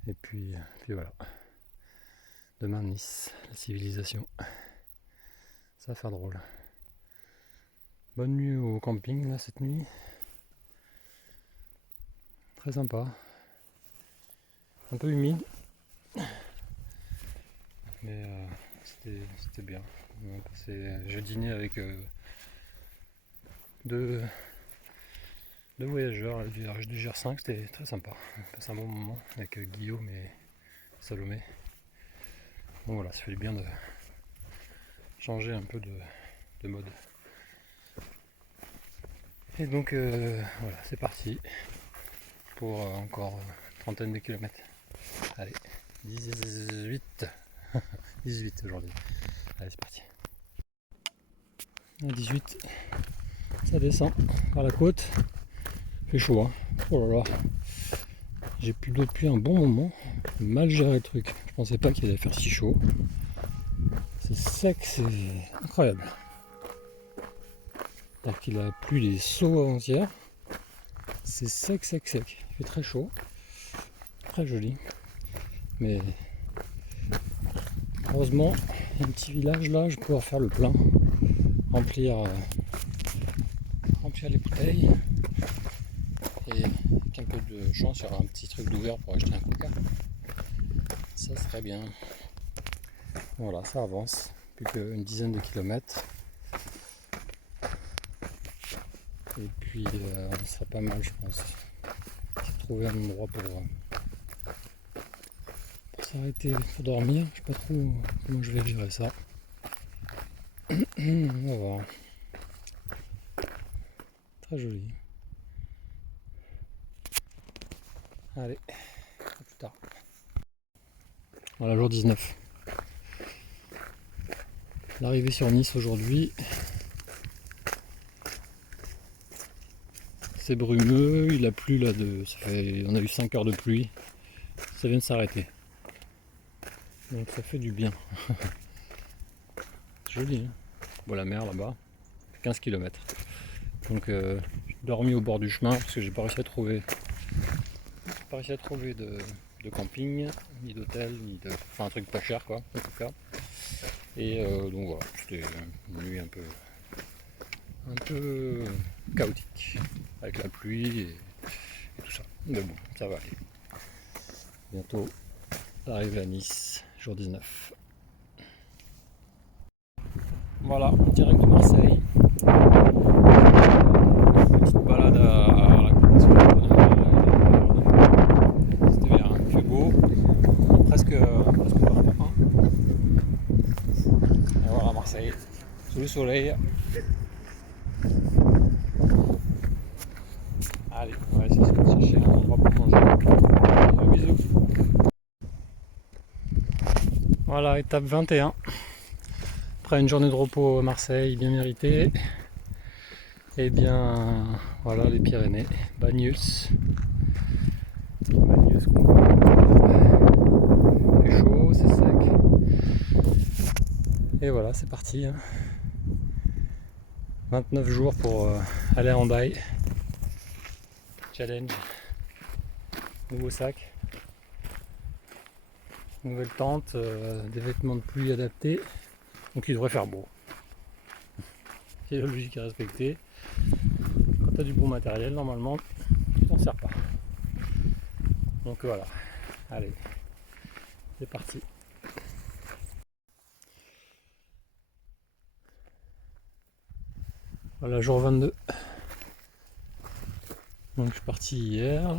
Et puis voilà. Demain Nice, la civilisation. Ça va faire drôle. Bonne nuit au camping là cette nuit. Très sympa. Un peu humide. Mais c'était bien. J'ai dîné avec deux voyageurs du GR5, c'était très sympa. On passe un bon moment avec Guillaume et Salomé. Bon voilà, ça fait du bien de changer un peu de mode. Et donc voilà, c'est parti pour encore une trentaine de kilomètres. Allez, 18 18 aujourd'hui. Allez, c'est parti. 18, ça descend par la côte. Il fait chaud, hein. Oh là là. J'ai plus d'eau depuis un bon moment. J'ai mal géré le truc. Je pensais pas qu'il allait faire si chaud. C'est sec, c'est incroyable. Alors qu'il a plu les seaux avant-hier. C'est sec. Il fait très chaud. Très joli. Mais heureusement, il y a un petit village là, je vais pouvoir faire le plein. Remplir les bouteilles. Et avec un peu de chance, il y aura un petit truc d'ouvert pour acheter un coca. Ça serait bien. Voilà, ça avance. Plus qu'une dizaine de kilomètres. Et puis on sera pas mal, je pense. J'ai trouvé un endroit pour s'arrêter, pour dormir. Je sais pas trop comment je vais gérer ça. On va voir. Très joli. Allez, à plus tard. Voilà, jour 19. L'arrivée sur Nice aujourd'hui. C'est brumeux, il a plu là on a eu 5 heures de pluie. Ça vient de s'arrêter. Donc ça fait du bien. C'est joli, hein. Bon, la mer là-bas, 15 km. Donc j'ai dormi au bord du chemin parce que j'ai pas réussi à trouver de camping, ni d'hôtel, enfin un truc pas cher quoi, en tout cas. Et donc voilà, c'était une nuit un peu chaotique, avec la pluie et tout ça. Mais bon, ça va aller. Bientôt, arrivé à Nice, jour 19. Voilà, direct de Marseille. Petite balade sur la C'était bien, il fait beau, presque parfait. Et voilà Marseille, sous le soleil. Allez, on va essayer de chercher un endroit pour manger. Bisous. Voilà, étape 21. Après une journée de repos à Marseille, bien méritée. Et bien, voilà les Pyrénées. Bagneux. Bagneux qu'on voit. C'est chaud, c'est sec. Et voilà, c'est parti. 29 jours pour aller à Hendaye. Challenge. Nouveau sac. Nouvelle tente, des vêtements de pluie adaptés. Donc il devrait faire beau. C'est la logique à respecter. Quand tu as du bon matériel, normalement, tu t'en sers pas. Donc voilà. Allez, c'est parti. Voilà, jour 22. Donc je suis parti hier.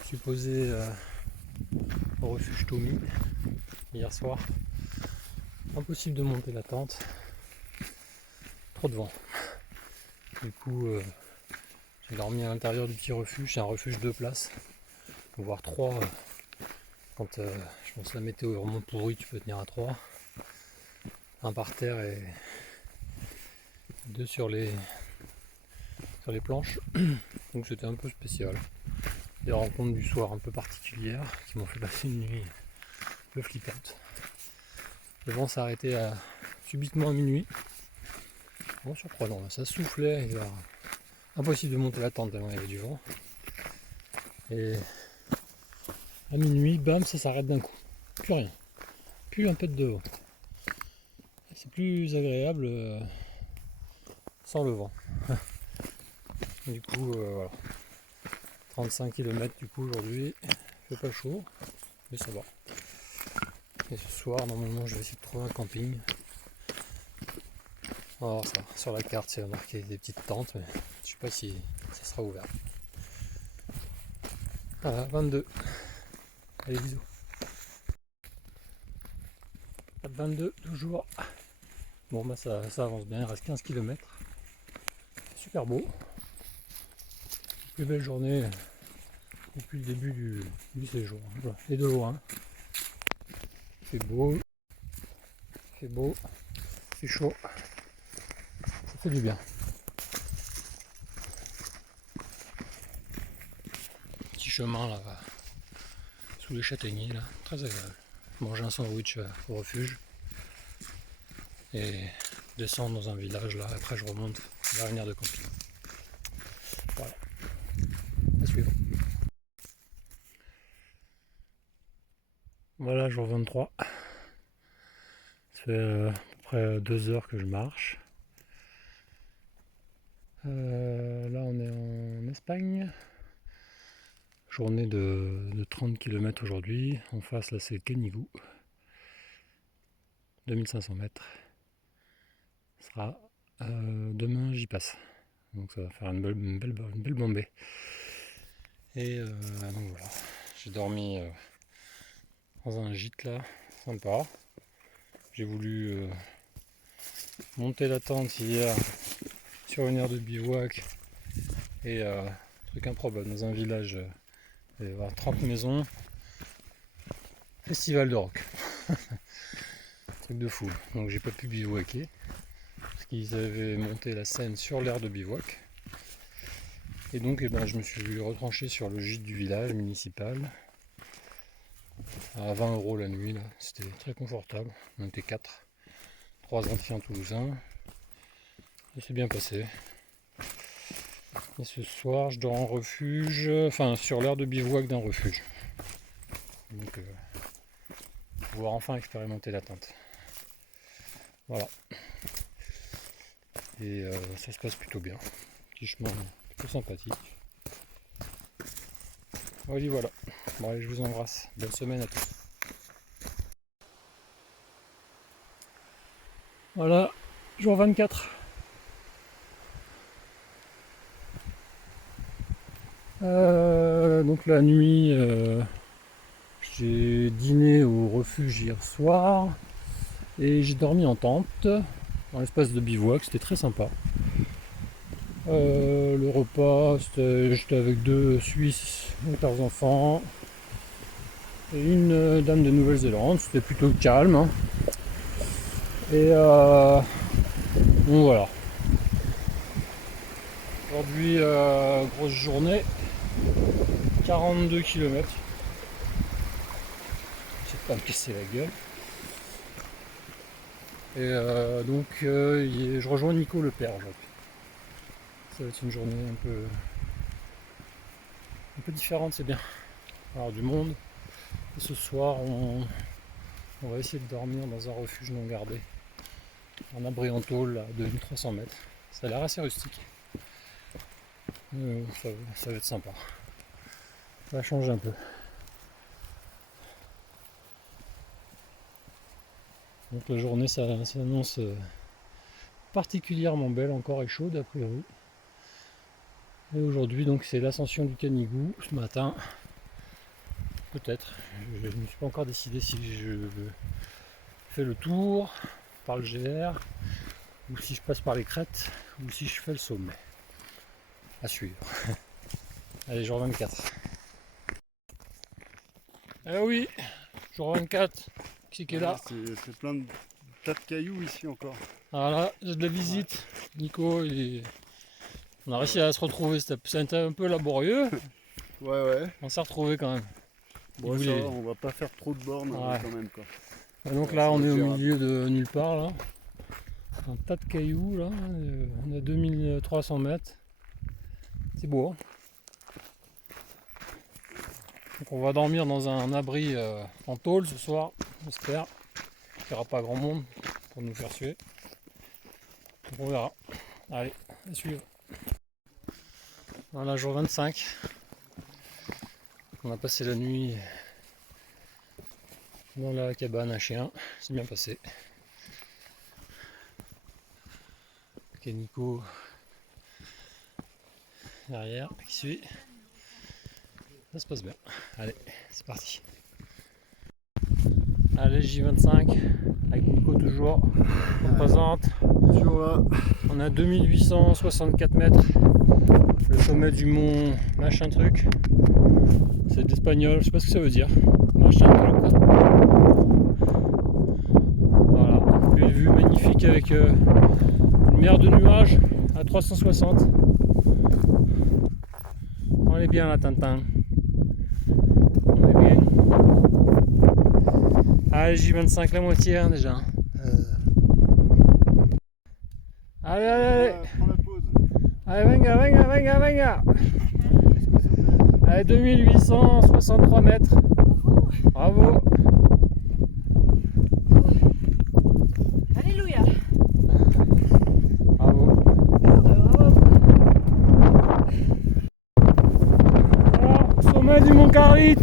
Je suis posé au refuge Tomi hier soir. Impossible de monter la tente. Trop de vent. Du coup, j'ai dormi à l'intérieur du petit refuge. C'est un refuge 2 places. Voire 3. Quand je pense que la météo est vraiment pourrie, tu peux tenir à 3. Un par terre et 2 sur les planches. Donc c'était un peu spécial. Des rencontres du soir un peu particulières qui m'ont fait passer une nuit un peu flippante. Le vent s'est arrêté subitement à minuit. Bon, surprenant, ça soufflait, impossible de monter la tente tellement il y avait du vent. Et à minuit, bam, ça s'arrête d'un coup. Plus rien. Plus un peu de vent. C'est plus agréable sans le vent. Du coup, voilà. 35 km du coup aujourd'hui. Il fait pas chaud, mais ça va. Et ce soir, normalement, je vais essayer de trouver un camping. On va voir ça. Sur la carte, c'est marqué des petites tentes, mais je sais pas si ça sera ouvert. Voilà, 22. Allez, bisous. 22, toujours. Bon, bah ça avance bien, il reste 15 km. Super beau. Plus belle journée depuis le début du séjour. Voilà. Et de loin. C'est beau. C'est beau. C'est chaud. Ça fait du bien. Petit chemin là, sous les châtaigniers là, très agréable. Manger un sandwich au refuge et descendre dans un village là. Après je remonte vers une aire de camping. Voilà. À suivre. Voilà, jour 23. Ça fait à peu près 2 heures que je marche. Là on est en Espagne. Journée de 30 km aujourd'hui. En face là c'est Canigou. 2500 mètres. Demain j'y passe. Donc ça va faire une belle bombée. Et donc voilà, j'ai dormi dans un gîte là, sympa. J'ai voulu monter la tente hier sur une aire de bivouac et truc improbable, dans un village, il va y avoir 30 maisons, festival de rock. Truc de fou. Donc j'ai pas pu bivouaquer parce qu'ils avaient monté la scène sur l'aire de bivouac. Et donc je me suis retranché sur le gîte du village municipal à 20 € la nuit. C'était très confortable. On était 4, 3 anciens toulousains. Et c'est bien passé. Et ce soir je dors en refuge, enfin sur l'aire de bivouac d'un refuge. Donc pouvoir enfin expérimenter la tente. Voilà. Et ça se passe plutôt bien. Petit chemin plutôt sympathique. Voilà. Bon allez, je vous embrasse. Bonne semaine à tous. Voilà, jour 24. Donc la nuit, j'ai dîné au refuge hier soir et j'ai dormi en tente dans l'espace de bivouac, c'était très sympa. Le repas, j'étais avec 2 Suisses et leurs enfants et une dame de Nouvelle-Zélande, c'était plutôt calme. Hein. Et donc voilà. Aujourd'hui, grosse journée, 42 km. J'essaie de pas me casser la gueule. Et donc je rejoins Nico le père aujourd'hui. Ça va être une journée un peu différente, c'est bien. Alors du monde. Et ce soir on va essayer de dormir dans un refuge non gardé. Un abri en tôle à 2300 mètres. Ça a l'air assez rustique. Ça va être sympa. Ça va changer un peu. Donc la journée s'annonce particulièrement belle encore et chaude a priori. Et aujourd'hui donc c'est l'ascension du Canigou ce matin. Peut-être. Je ne me suis pas encore décidé si je fais le tour par le GR ou si je passe par les crêtes ou si je fais le sommet. À suivre. Allez, jour 24. Eh oui, jour 24. Qui est là? C'est plein de tas de cailloux ici encore. Alors là, j'ai de la visite. Nico, on a réussi à se retrouver. C'était un peu laborieux. Ouais. On s'est retrouvé quand même. Bon, ça va, on va pas faire trop de bornes quand même quoi. Et donc là, on est au milieu de nulle part là. Un tas de cailloux là. On a 2300 mètres. C'est beau. Hein, donc on va dormir dans un abri en tôle ce soir, j'espère. Il n'y aura pas grand monde pour nous faire suer. Donc on verra. Allez, à suivre. Voilà, jour 25. On a passé la nuit dans la cabane à chien. C'est bien passé. Ok, Nico derrière qui suit. Ça se passe bien. Allez, c'est parti. Allez, J25 avec Nico toujours. On présente. On a 2864 mètres. Le sommet du mont machin truc. C'est d'espagnol, je sais pas ce que ça veut dire. Machin truc. Voilà, une vue magnifique avec une mer de nuages à 360. On est bien là, Tintin. On est bien. Allez, J25, la moitié hein, déjà. Allez. Prends la pause. Allez, venga. Allez, 2863 mètres. Bravo. Alléluia. Bravo. Bravo. Alors, sommet du Mont Carlit.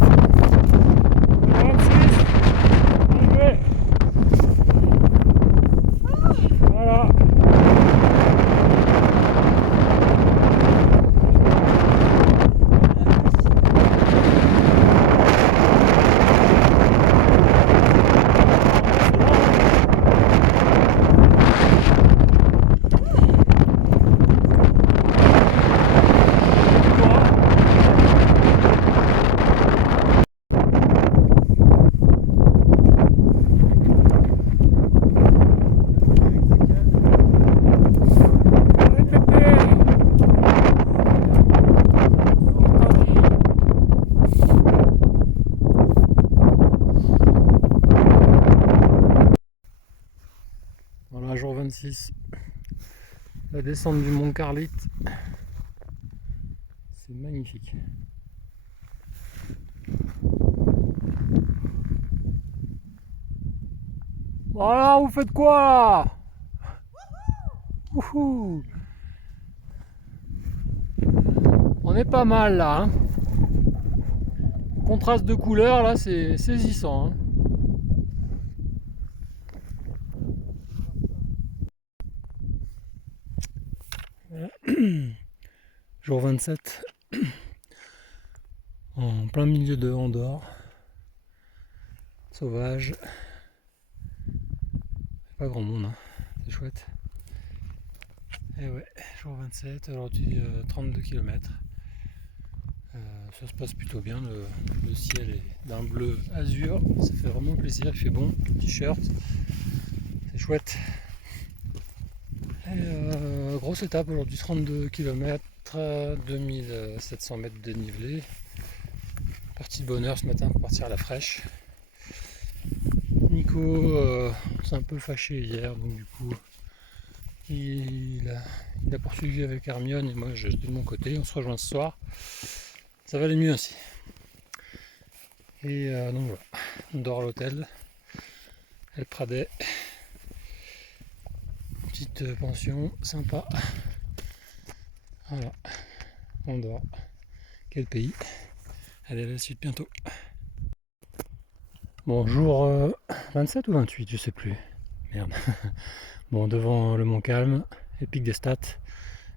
jour 26. La descente du mont Carlite. C'est magnifique. Voilà, vous faites quoi là? Wouhou! On est pas mal là. Hein. Contraste de couleurs là, c'est saisissant. Hein. Jour 27. En plein milieu de Andorre. Sauvage. Pas grand monde, hein. C'est chouette. Et ouais, jour 27, aujourd'hui 32 km. Ça se passe plutôt bien, le ciel est d'un bleu azur, ça fait vraiment plaisir, il fait bon, t-shirt, c'est chouette. Et grosse étape aujourd'hui, 32 km, 2700 mètres de dénivelé. Parti de bonne heure ce matin pour partir à la fraîche. Nico s'est un peu fâché hier, donc du coup il a poursuivi avec Hermione et moi j'étais de mon côté, on se rejoint ce soir. Ça va aller mieux ainsi. Et donc voilà, on dort à l'hôtel, El Pradet. Petite pension sympa. Voilà, on dort. Quel pays. Allez à la suite bientôt. Bon, jour 27 ou 28, je sais plus. Merde. Bon, devant le Mont Calme, les pics des Stats,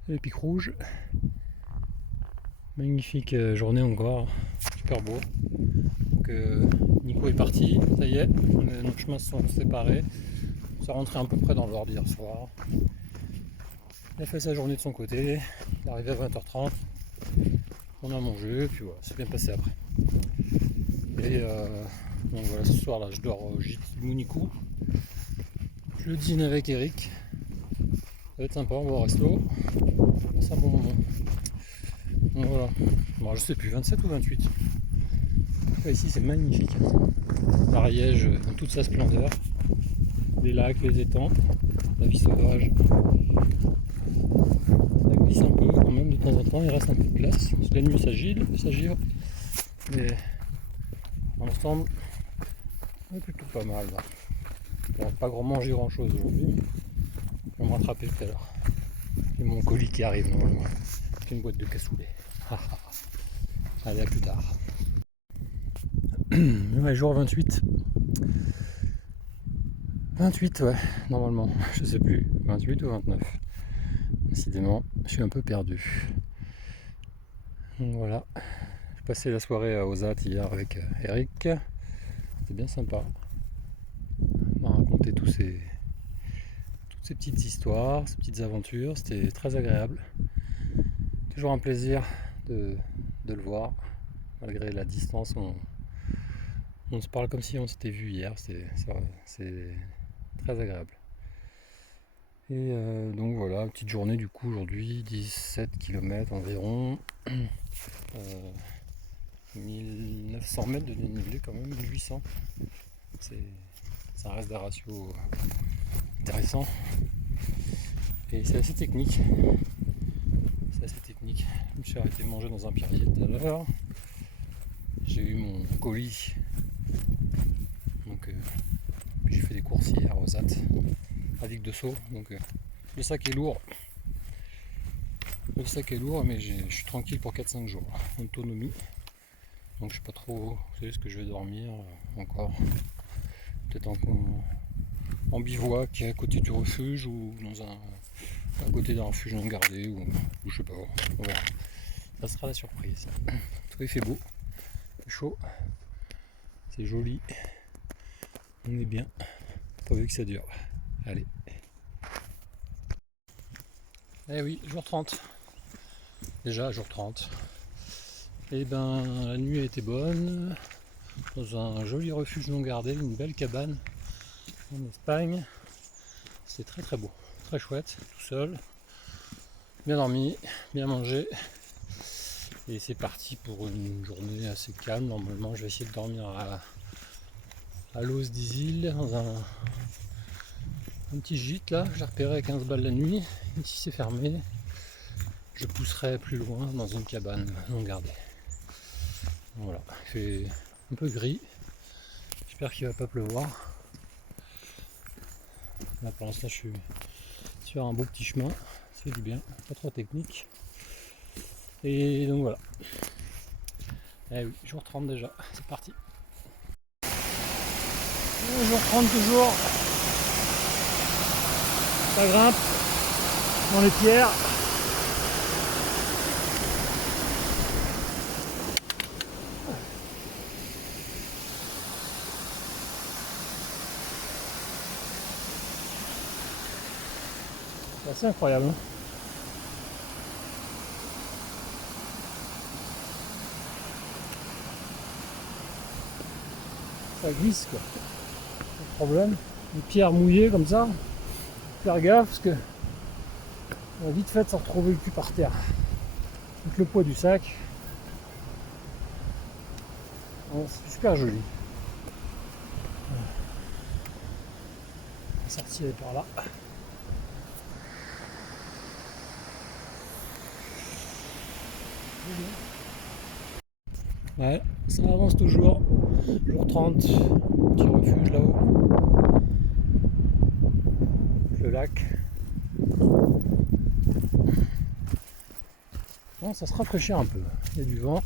les pics rouges. Magnifique journée encore, super beau. Donc Nico est parti, ça y est, nos chemins se sont séparés. Ça rentrait à peu près dans l'ordre hier soir. Il a fait sa journée de son côté, il est arrivé à 20h30. On a mangé, puis voilà, c'est bien passé après. Et donc voilà, ce soir là je dors au gîte du Nico. Je dîne avec Eric. Ça va être sympa, on va au resto. C'est un bon moment. Donc voilà. Bon, je sais plus, 27 ou 28. Là, ici c'est magnifique. L'Ariège dans toute sa splendeur. Les lacs, les étangs, la vie sauvage. Ça glisse un peu quand même de temps en temps, il reste un peu de place. La nuit ça givre. Mais dans l'ensemble, on est plutôt pas mal là. On n'a pas mangé grand chose aujourd'hui. On va me rattraper tout à l'heure. Et mon colis qui arrive normalement. Une boîte de cassoulet. Allez, à plus tard. Ouais, jour 28. 28, ouais, normalement. Je sais plus. 28 ou 29. Décidément, je suis un peu perdu. Donc voilà. J'ai passé la soirée à Ozat hier avec Eric. C'était bien sympa. On m'a raconté toutes ces petites histoires, ces petites aventures. C'était très agréable. Toujours un plaisir de le voir. Malgré la distance, on se parle comme si on s'était vu hier. C'est très agréable. Et donc voilà, petite journée du coup aujourd'hui, 17 km environ. 1900 mètres de dénivelé quand même, 1800. Ça reste des ratios intéressants. Et c'est assez technique. Je me suis arrêté manger dans un pierrier tout à l'heure. J'ai eu mon colis. Donc j'ai fait des courses hier aux ZAT. À Vic de Sceaux. Donc le sac est lourd. Mais je suis tranquille pour 4-5 jours. Autonomie. Donc je sais pas trop, vous savez ce que je vais dormir encore. Peut-être en bivouac à côté du refuge ou à côté d'un refuge non gardé ou je sais pas. Voilà. Ça sera la surprise. En tout cas il fait beau, il fait chaud, c'est joli, on est bien, pourvu que ça dure. Allez. Eh oui, jour 30. Déjà jour 30. Et ben la nuit a été bonne. Dans un joli refuge non gardé, une belle cabane en Espagne. C'est très très beau, très chouette, tout seul. Bien dormi, bien mangé. Et c'est parti pour une journée assez calme. Normalement je vais essayer de dormir à Los d'Isil, dans Un petit gîte là, j'ai repéré à 15 balles la nuit. Ici c'est fermé. Je pousserai plus loin dans une cabane non gardée. Voilà, il fait un peu gris. J'espère qu'il va pas pleuvoir. Là pour l'instant je suis sur un beau petit chemin. C'est du bien, pas trop technique. Et donc voilà. Eh oui, jour 30 déjà, c'est parti. Jour 30 toujours. Ça grimpe dans les pierres. C'est assez incroyable. Hein, ça glisse quoi. Pas de problème. Les pierres mouillées comme ça. Faire gaffe parce que on va vite fait de se retrouver le cul par terre. Avec le poids du sac. Bon, c'est super joli. La sortie est par là. Ouais, ça avance toujours. Jour 30, petit refuge là-haut. Le lac. Bon, ça se rafraîchit un peu. Il y a du vent.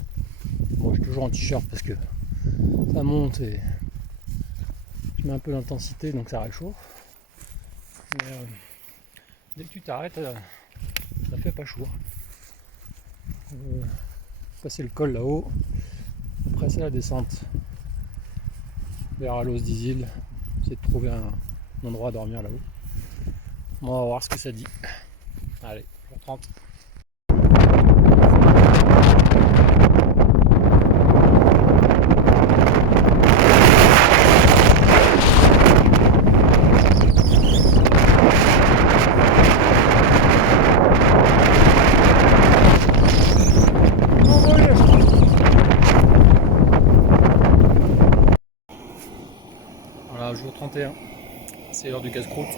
Bon, je suis toujours en t-shirt parce que ça monte et je mets un peu d'intensité donc ça réchauffe. Mais dès que tu t'arrêtes, ça fait pas chaud. Passer le col là-haut. Après c'est la descente vers Alos d'Isil. C'est de trouver un endroit à dormir là-haut. Bon, on va voir ce que ça dit. Allez, jour 30. Voilà, jour 31. C'est l'heure du casse-croûte.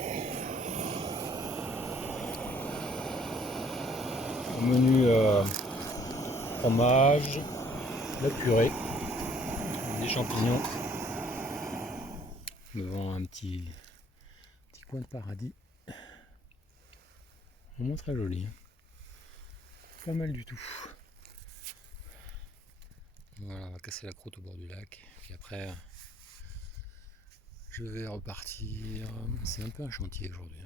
Au menu fromage, la purée, des champignons, devant un petit coin de paradis. Vraiment très joli. Pas mal du tout. Voilà, on va casser la croûte au bord du lac. Puis après, je vais repartir. C'est un peu un chantier aujourd'hui.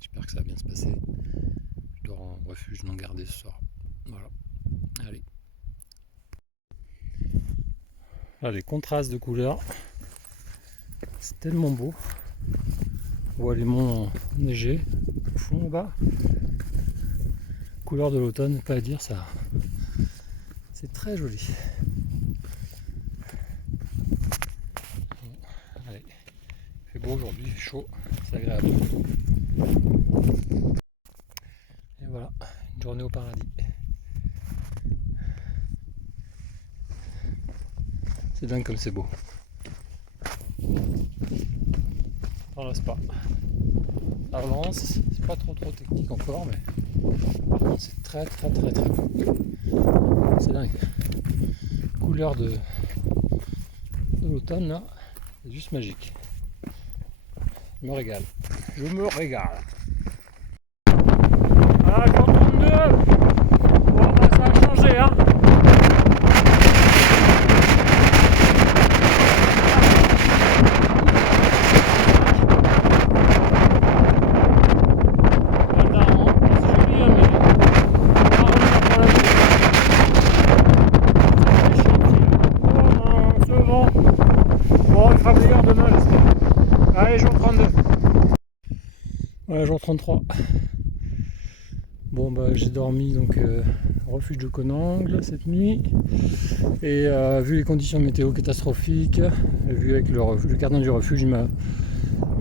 J'espère que ça va bien se passer. Je dors en refuge non gardé ce soir. Voilà. Allez. Là, les contrastes de couleurs. C'est tellement beau. On voit les monts enneigés au fond là-bas. Couleur de l'automne, pas à dire ça. C'est très joli. Bon, allez. Il fait beau aujourd'hui, il fait chaud, c'est agréable. Et voilà, une journée au paradis. C'est dingue comme c'est beau. Dans le spa. Ça avance, c'est pas trop technique encore, mais par contre c'est très beau. C'est dingue. Couleur de l'automne là, c'est juste magique. Je me régale. Je me régale. Ah, jour 32. Bon, bah, ça a changé, hein. Allez, jour 32. Voilà, jour 33. Bon, bah, j'ai dormi donc refuge de Conangle cette nuit. Et vu les conditions météo catastrophiques, vu avec le gardien du refuge, il m'a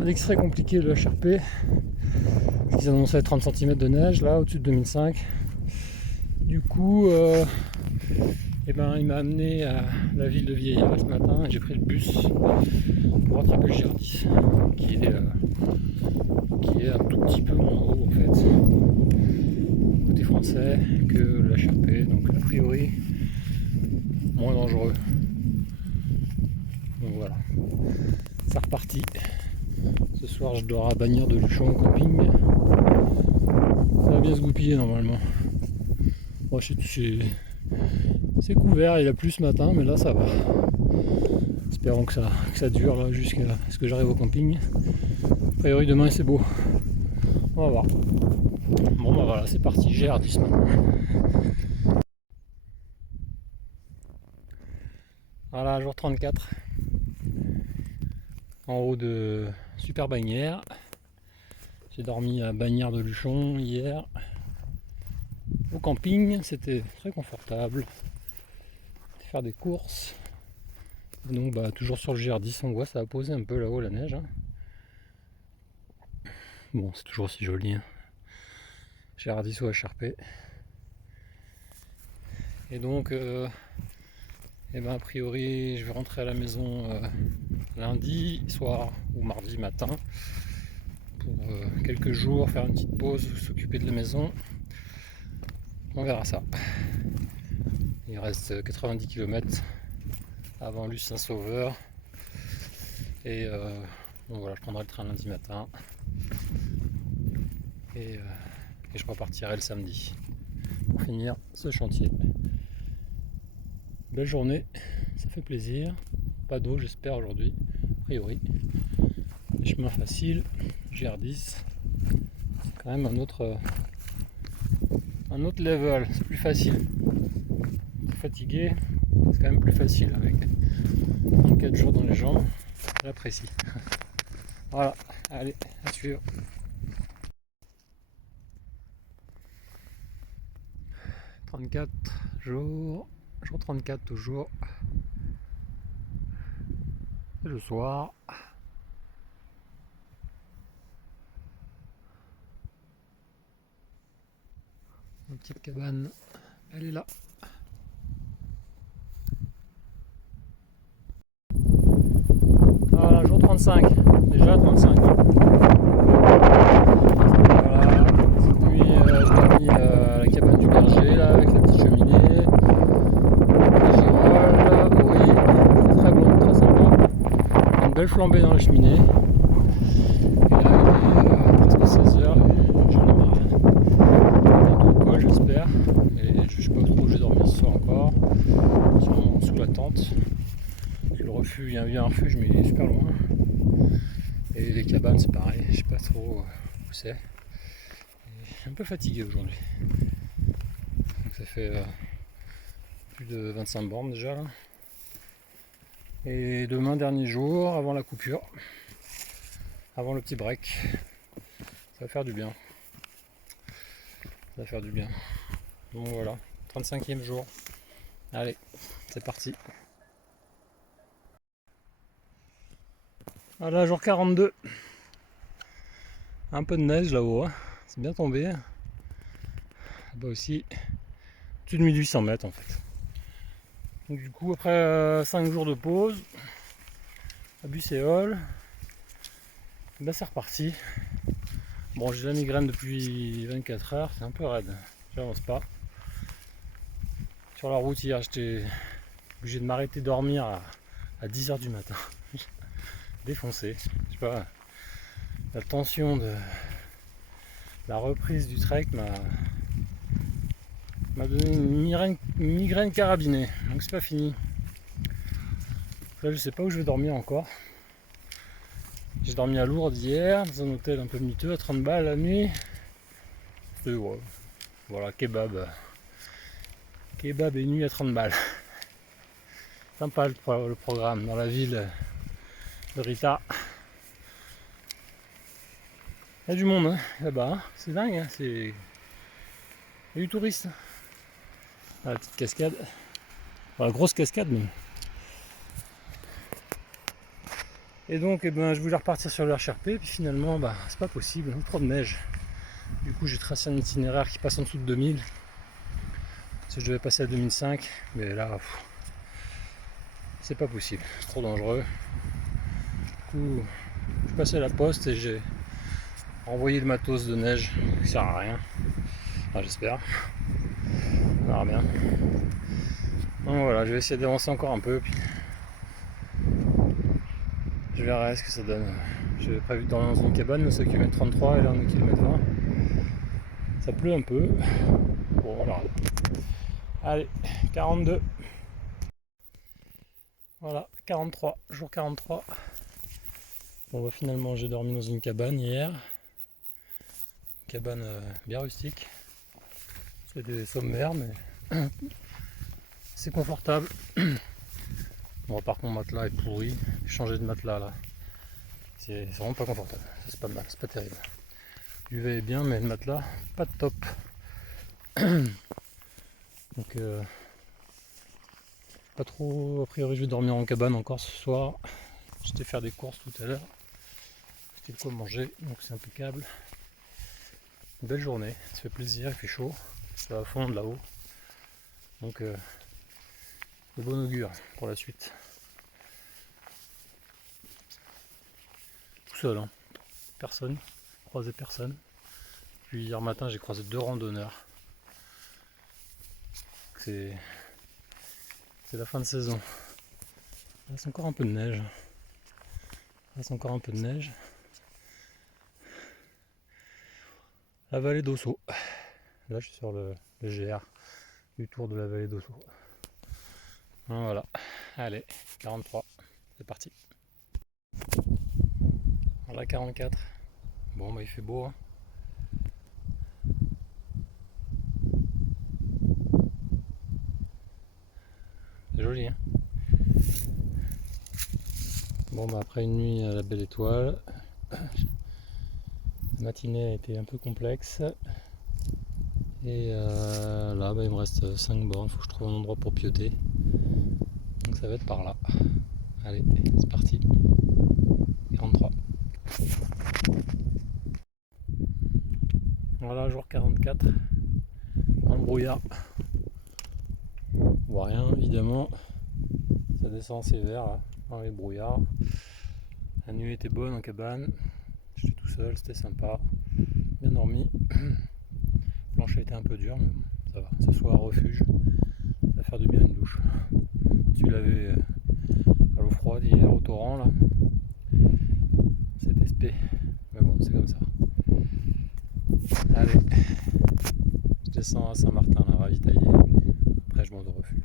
dit que ce serait compliqué de HRP. Ils annonçaient 30 cm de neige là au-dessus de 2005. Du coup, il m'a amené à la ville de Vieillard ce matin et j'ai pris le bus pour rattraper le Girardis qui priori moins dangereux. Donc voilà, c'est reparti. Ce soir je dors à Bagnères de Luchon camping. Ça va bien se goupiller normalement. Bon, c'est couvert, il a plu ce matin, mais là ça va. Espérons que ça dure là jusqu'à ce que j'arrive au camping. A priori demain c'est beau. On va voir. Bon bah voilà, c'est parti, GR10 maintenant. Voilà, jour 34. En haut de Super Bagnères. J'ai dormi à Bagnères de Luchon hier. Au camping, c'était très confortable. Faire des courses. Donc bah toujours sur le GR10, on voit ça a posé un peu là-haut la neige. Hein. Bon, c'est toujours aussi joli. Hein. GR10 ou HRP. Et donc a priori je vais rentrer à la maison lundi soir ou mardi matin pour quelques jours, faire une petite pause, s'occuper de la maison. On verra ça. Il reste 90 km avant Luce-Saint-Sauveur. Et donc voilà, je prendrai le train lundi matin. Et je repartirai le samedi pour finir ce chantier. Belle journée, ça fait plaisir. Pas d'eau j'espère aujourd'hui, a priori. Les chemins faciles, GR10. C'est quand même un autre level, c'est plus facile. Fatigué, c'est quand même plus facile avec 4 jours dans les jambes, j'apprécie. Voilà, allez, à suivre. Jour 34 toujours. C'est le soir. Ma petite cabane, elle est là. Voilà, jour 35, déjà 35. Voilà, cette nuit, je dormis à la cabane du berger, là, avec la petite cheminée. Les girolles, oui, très bon, très sympa. Une belle flambée dans la cheminée. Et là, il est presque 16h, j'en ai marre. Bientôt au col, j'espère. Et je sais pas trop où je vais dormir ce soir encore. Sûrement sous la tente. Le refuge, il y a un refuge mais il est super loin. Et les cabanes c'est pareil, je sais pas trop où c'est. Je suis un peu fatigué aujourd'hui. Donc ça fait plus de 25 bornes déjà là. Et demain dernier jour, avant la coupure, avant le petit break. Ça va faire du bien. Ça va faire du bien. Donc voilà, 35e jour. Allez, c'est parti. Voilà, jour 42. Un peu de neige là-haut, hein. C'est bien tombé. Là-bas aussi, plus de 1800 mètres en fait. Donc, du coup, après 5 jours de pause, à Busséol, ben c'est reparti. Bon, j'ai la migraine depuis 24 heures, c'est un peu raide, j'avance pas. Sur la route hier, j'étais obligé de m'arrêter dormir à 10h du matin. Défoncé, je sais pas, la tension de la reprise du trek m'a donné une migraine carabinée, donc c'est pas fini. Là je sais pas où je vais dormir encore. J'ai dormi à Lourdes hier, dans un hôtel un peu miteux à 30 balles la nuit. Et ouais, voilà, kebab et nuit à 30 balles. Sympa le programme dans la ville de Rita. Il y a du monde hein, là-bas, hein. C'est dingue, hein. Il y a du touriste. Ah, la petite cascade, enfin, la grosse cascade même. Et donc eh ben, je voulais repartir sur le HRP, puis finalement bah, c'est pas possible, trop de neige. Du coup j'ai tracé un itinéraire qui passe en dessous de 2000. Parce que je devais passer à 2005, mais là c'est pas possible, c'est trop dangereux. Du coup je suis passé à la poste et j'ai envoyé le matos de neige qui sert à rien. Enfin, j'espère. verra bien. Donc voilà, je vais essayer d'avancer encore un peu, puis je verrai ce que ça donne. J'avais prévu de dormir dans une cabane, nous c'est km 33 et là on est km 20. Ça pleut un peu. Bon voilà. Allez, 42. Voilà, 43, jour 43. Bon bah finalement j'ai dormi dans une cabane hier. Une cabane bien rustique. C'était sommaire mais c'est confortable. Bon par contre mon matelas est pourri. J'ai changé de matelas là. C'est vraiment pas confortable. C'est pas mal, c'est pas terrible. L'UV est bien mais le matelas pas de top. Donc pas trop, a priori je vais dormir en cabane encore ce soir. J'étais faire des courses tout à l'heure. C'était de quoi manger, donc c'est impeccable. Une belle journée, ça fait plaisir, il fait chaud, ça va fondre là-haut. Donc de bon augure pour la suite. Tout seul, hein. Personne, croisé personne. Puis hier matin j'ai croisé 2 randonneurs. C'est la fin de saison. Il reste encore un peu de neige. La vallée d'Ossau. Là je suis sur le GR du tour de la vallée d'Ossau. Voilà. Allez, 43. C'est parti. Voilà 44. Bon bah il fait beau hein. C'est joli hein. Bon bah après une nuit à la belle étoile. La matinée a été un peu complexe. Et là bah, il me reste 5 bornes, il faut que je trouve un endroit pour pioter. Donc ça va être par là. Allez, c'est parti. 43. Voilà, jour 44. Dans le brouillard. On voit rien évidemment. Ça descend sévère là, dans les brouillards. La nuit était bonne en cabane. J'étais tout seul, c'était sympa. Bien dormi. Le plancher était un peu dur, mais bon, ça va. Ce soir, refuge. Ça va faire du bien une douche. Je suis lavé à l'eau froide hier au torrent là. C'était spé. Mais bon, c'est comme ça. Allez. Je descends à Saint-Martin, là, ravitaillé. Et puis après, je monte au refuge.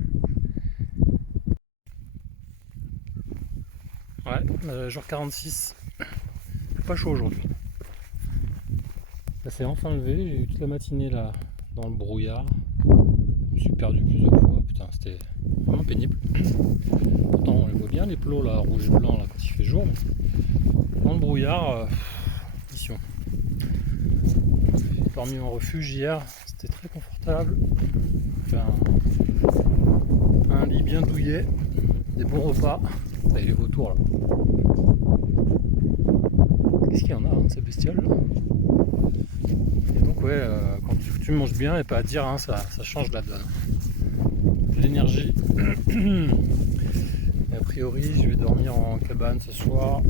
Ouais, jour 46. Pas chaud aujourd'hui. Ça s'est enfin levé, j'ai eu toute la matinée là dans le brouillard. Je me suis perdu plusieurs fois, putain c'était vraiment pénible. Pourtant on les voit bien les plots là, rouge et blanc là quand il fait jour. Dans le brouillard, mission. J'ai dormi en refuge hier, c'était très confortable. J'ai un lit bien douillet, des bons repas. Là, il est vautours là. Qu'est-ce qu'il y en a de ces bestioles là? Et donc ouais, quand tu manges bien et pas à dire, hein, ça change la donne. De l'énergie. Et a priori je vais dormir en cabane ce soir.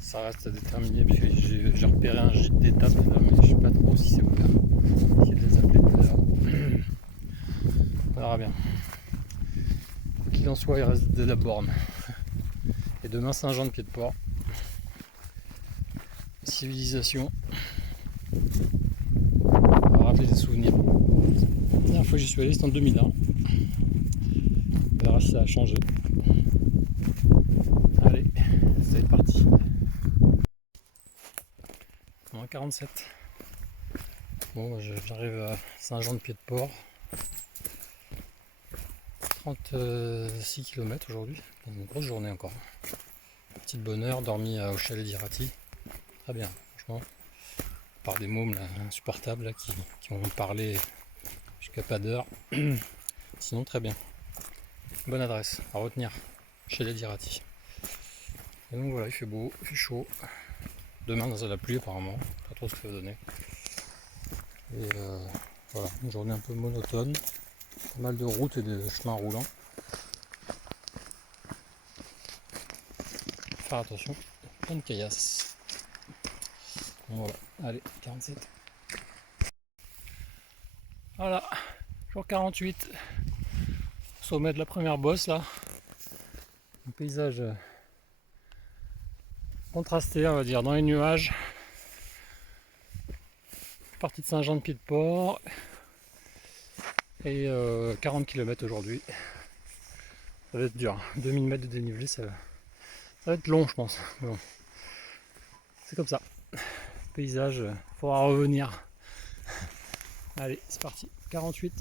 Ça reste à déterminer parce que j'ai repéré un gîte d'étape là, mais je sais pas trop si c'est ouvert. J'ai essayé de les appeler tout à l'heure. On verra bien. Quoi qu'il en soit, il reste de la borne. Et demain Saint-Jean-de-Pied-de-Port. Civilisation. On va rappeler des souvenirs. La dernière fois que j'y suis allé, c'était en 2001. On verra si ça a changé. Allez, c'est parti. On 47. Bon, j'arrive à Saint-Jean-de-Pied-de-Port. 36 km aujourd'hui. Une grosse journée encore. Petite bonne heure, dormi au chalet d'Irati. Très bien, franchement. Par des mômes là, insupportables là, qui ont parlé jusqu'à pas d'heure. Sinon très bien. Bonne adresse à retenir. Chalet d'Irati. Et donc voilà, il fait beau, il fait chaud. Demain dans la pluie apparemment. Pas trop ce que ça va donner. Et voilà, une journée un peu monotone. Pas mal de routes et de chemins roulants. Faire attention, plein de caillasses. Bon, voilà, allez, 47. Voilà, jour 48, sommet de la première bosse là. Un paysage contrasté, on va dire, dans les nuages. Partie de Saint-Jean-de-Pied-de-Port et 40 km aujourd'hui. Ça va être dur, 2000 mètres de dénivelé, ça va être long je pense. Mais bon. C'est comme ça. Paysage, faudra revenir. Allez, c'est parti, 48.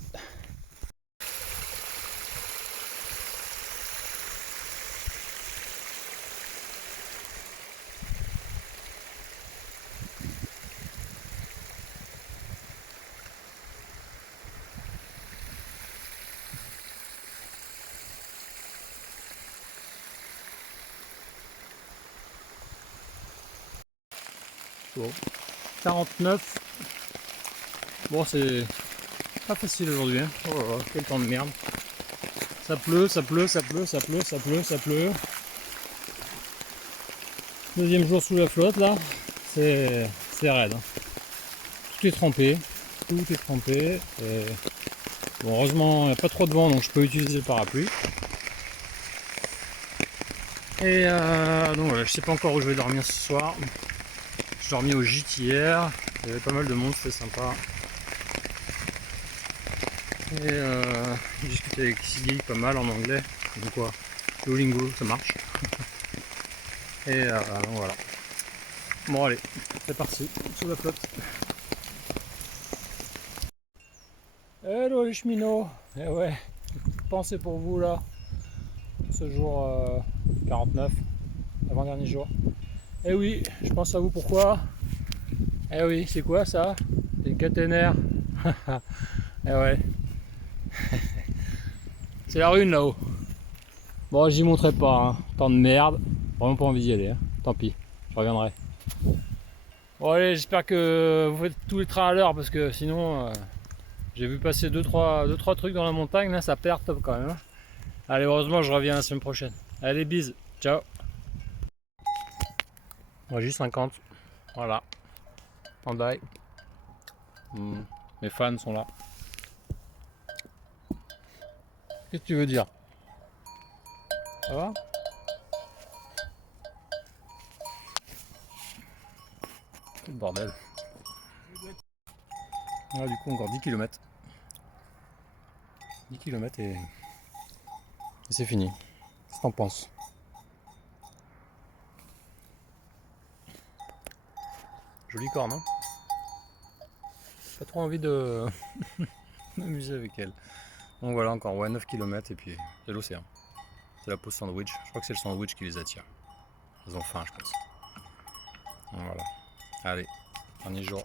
Bon. 49. Bon, c'est pas facile aujourd'hui. Hein. Oh là là, quel temps de merde. Ça pleut, ça pleut, ça pleut, ça pleut, ça pleut, ça pleut. Deuxième jour sous la flotte là. C'est raide. Hein. Tout est trempé. Tout est trempé. Et... Bon, heureusement, il n'y a pas trop de vent donc je peux utiliser le parapluie. Et donc voilà, je sais pas encore où je vais dormir ce soir. J'ai dormi au gîte hier, il y avait pas mal de monde, c'était sympa. Et j'ai discuté avec Siggy pas mal en anglais, donc quoi, Duolingo ça marche. Et donc voilà. Bon allez, c'est parti, sous la flotte. Hello les cheminots. Eh ouais, pensez pour vous là, ce jour 49, avant-dernier jour. Eh oui, je pense à vous, pourquoi? Eh oui, c'est quoi ça? C'est une caténaire. Eh ouais. C'est la rune là-haut. Bon, j'y montrerai pas, hein. Temps de merde. Vraiment pas envie d'y aller, hein. Tant pis, je reviendrai. Bon allez, j'espère que vous faites tous les trains à l'heure parce que sinon j'ai vu passer 2-3 trucs dans la montagne, là ça perd top quand même. Hein. Allez, heureusement je reviens la semaine prochaine. Allez, bise, ciao. Moi J50, voilà. Handai. Mes fans sont là. Qu'est-ce que tu veux dire? Ça va? Quel bordel. Là du coup encore 10 km. 10 km et c'est fini. Qu'est-ce que t'en penses? Jolie corne, hein? Pas trop envie de m'amuser avec elle. Donc voilà, encore 9 km et puis c'est l'océan. C'est la pause sandwich. Je crois que c'est le sandwich qui les attire. Ils ont faim, je pense. Donc voilà. Allez, dernier jour.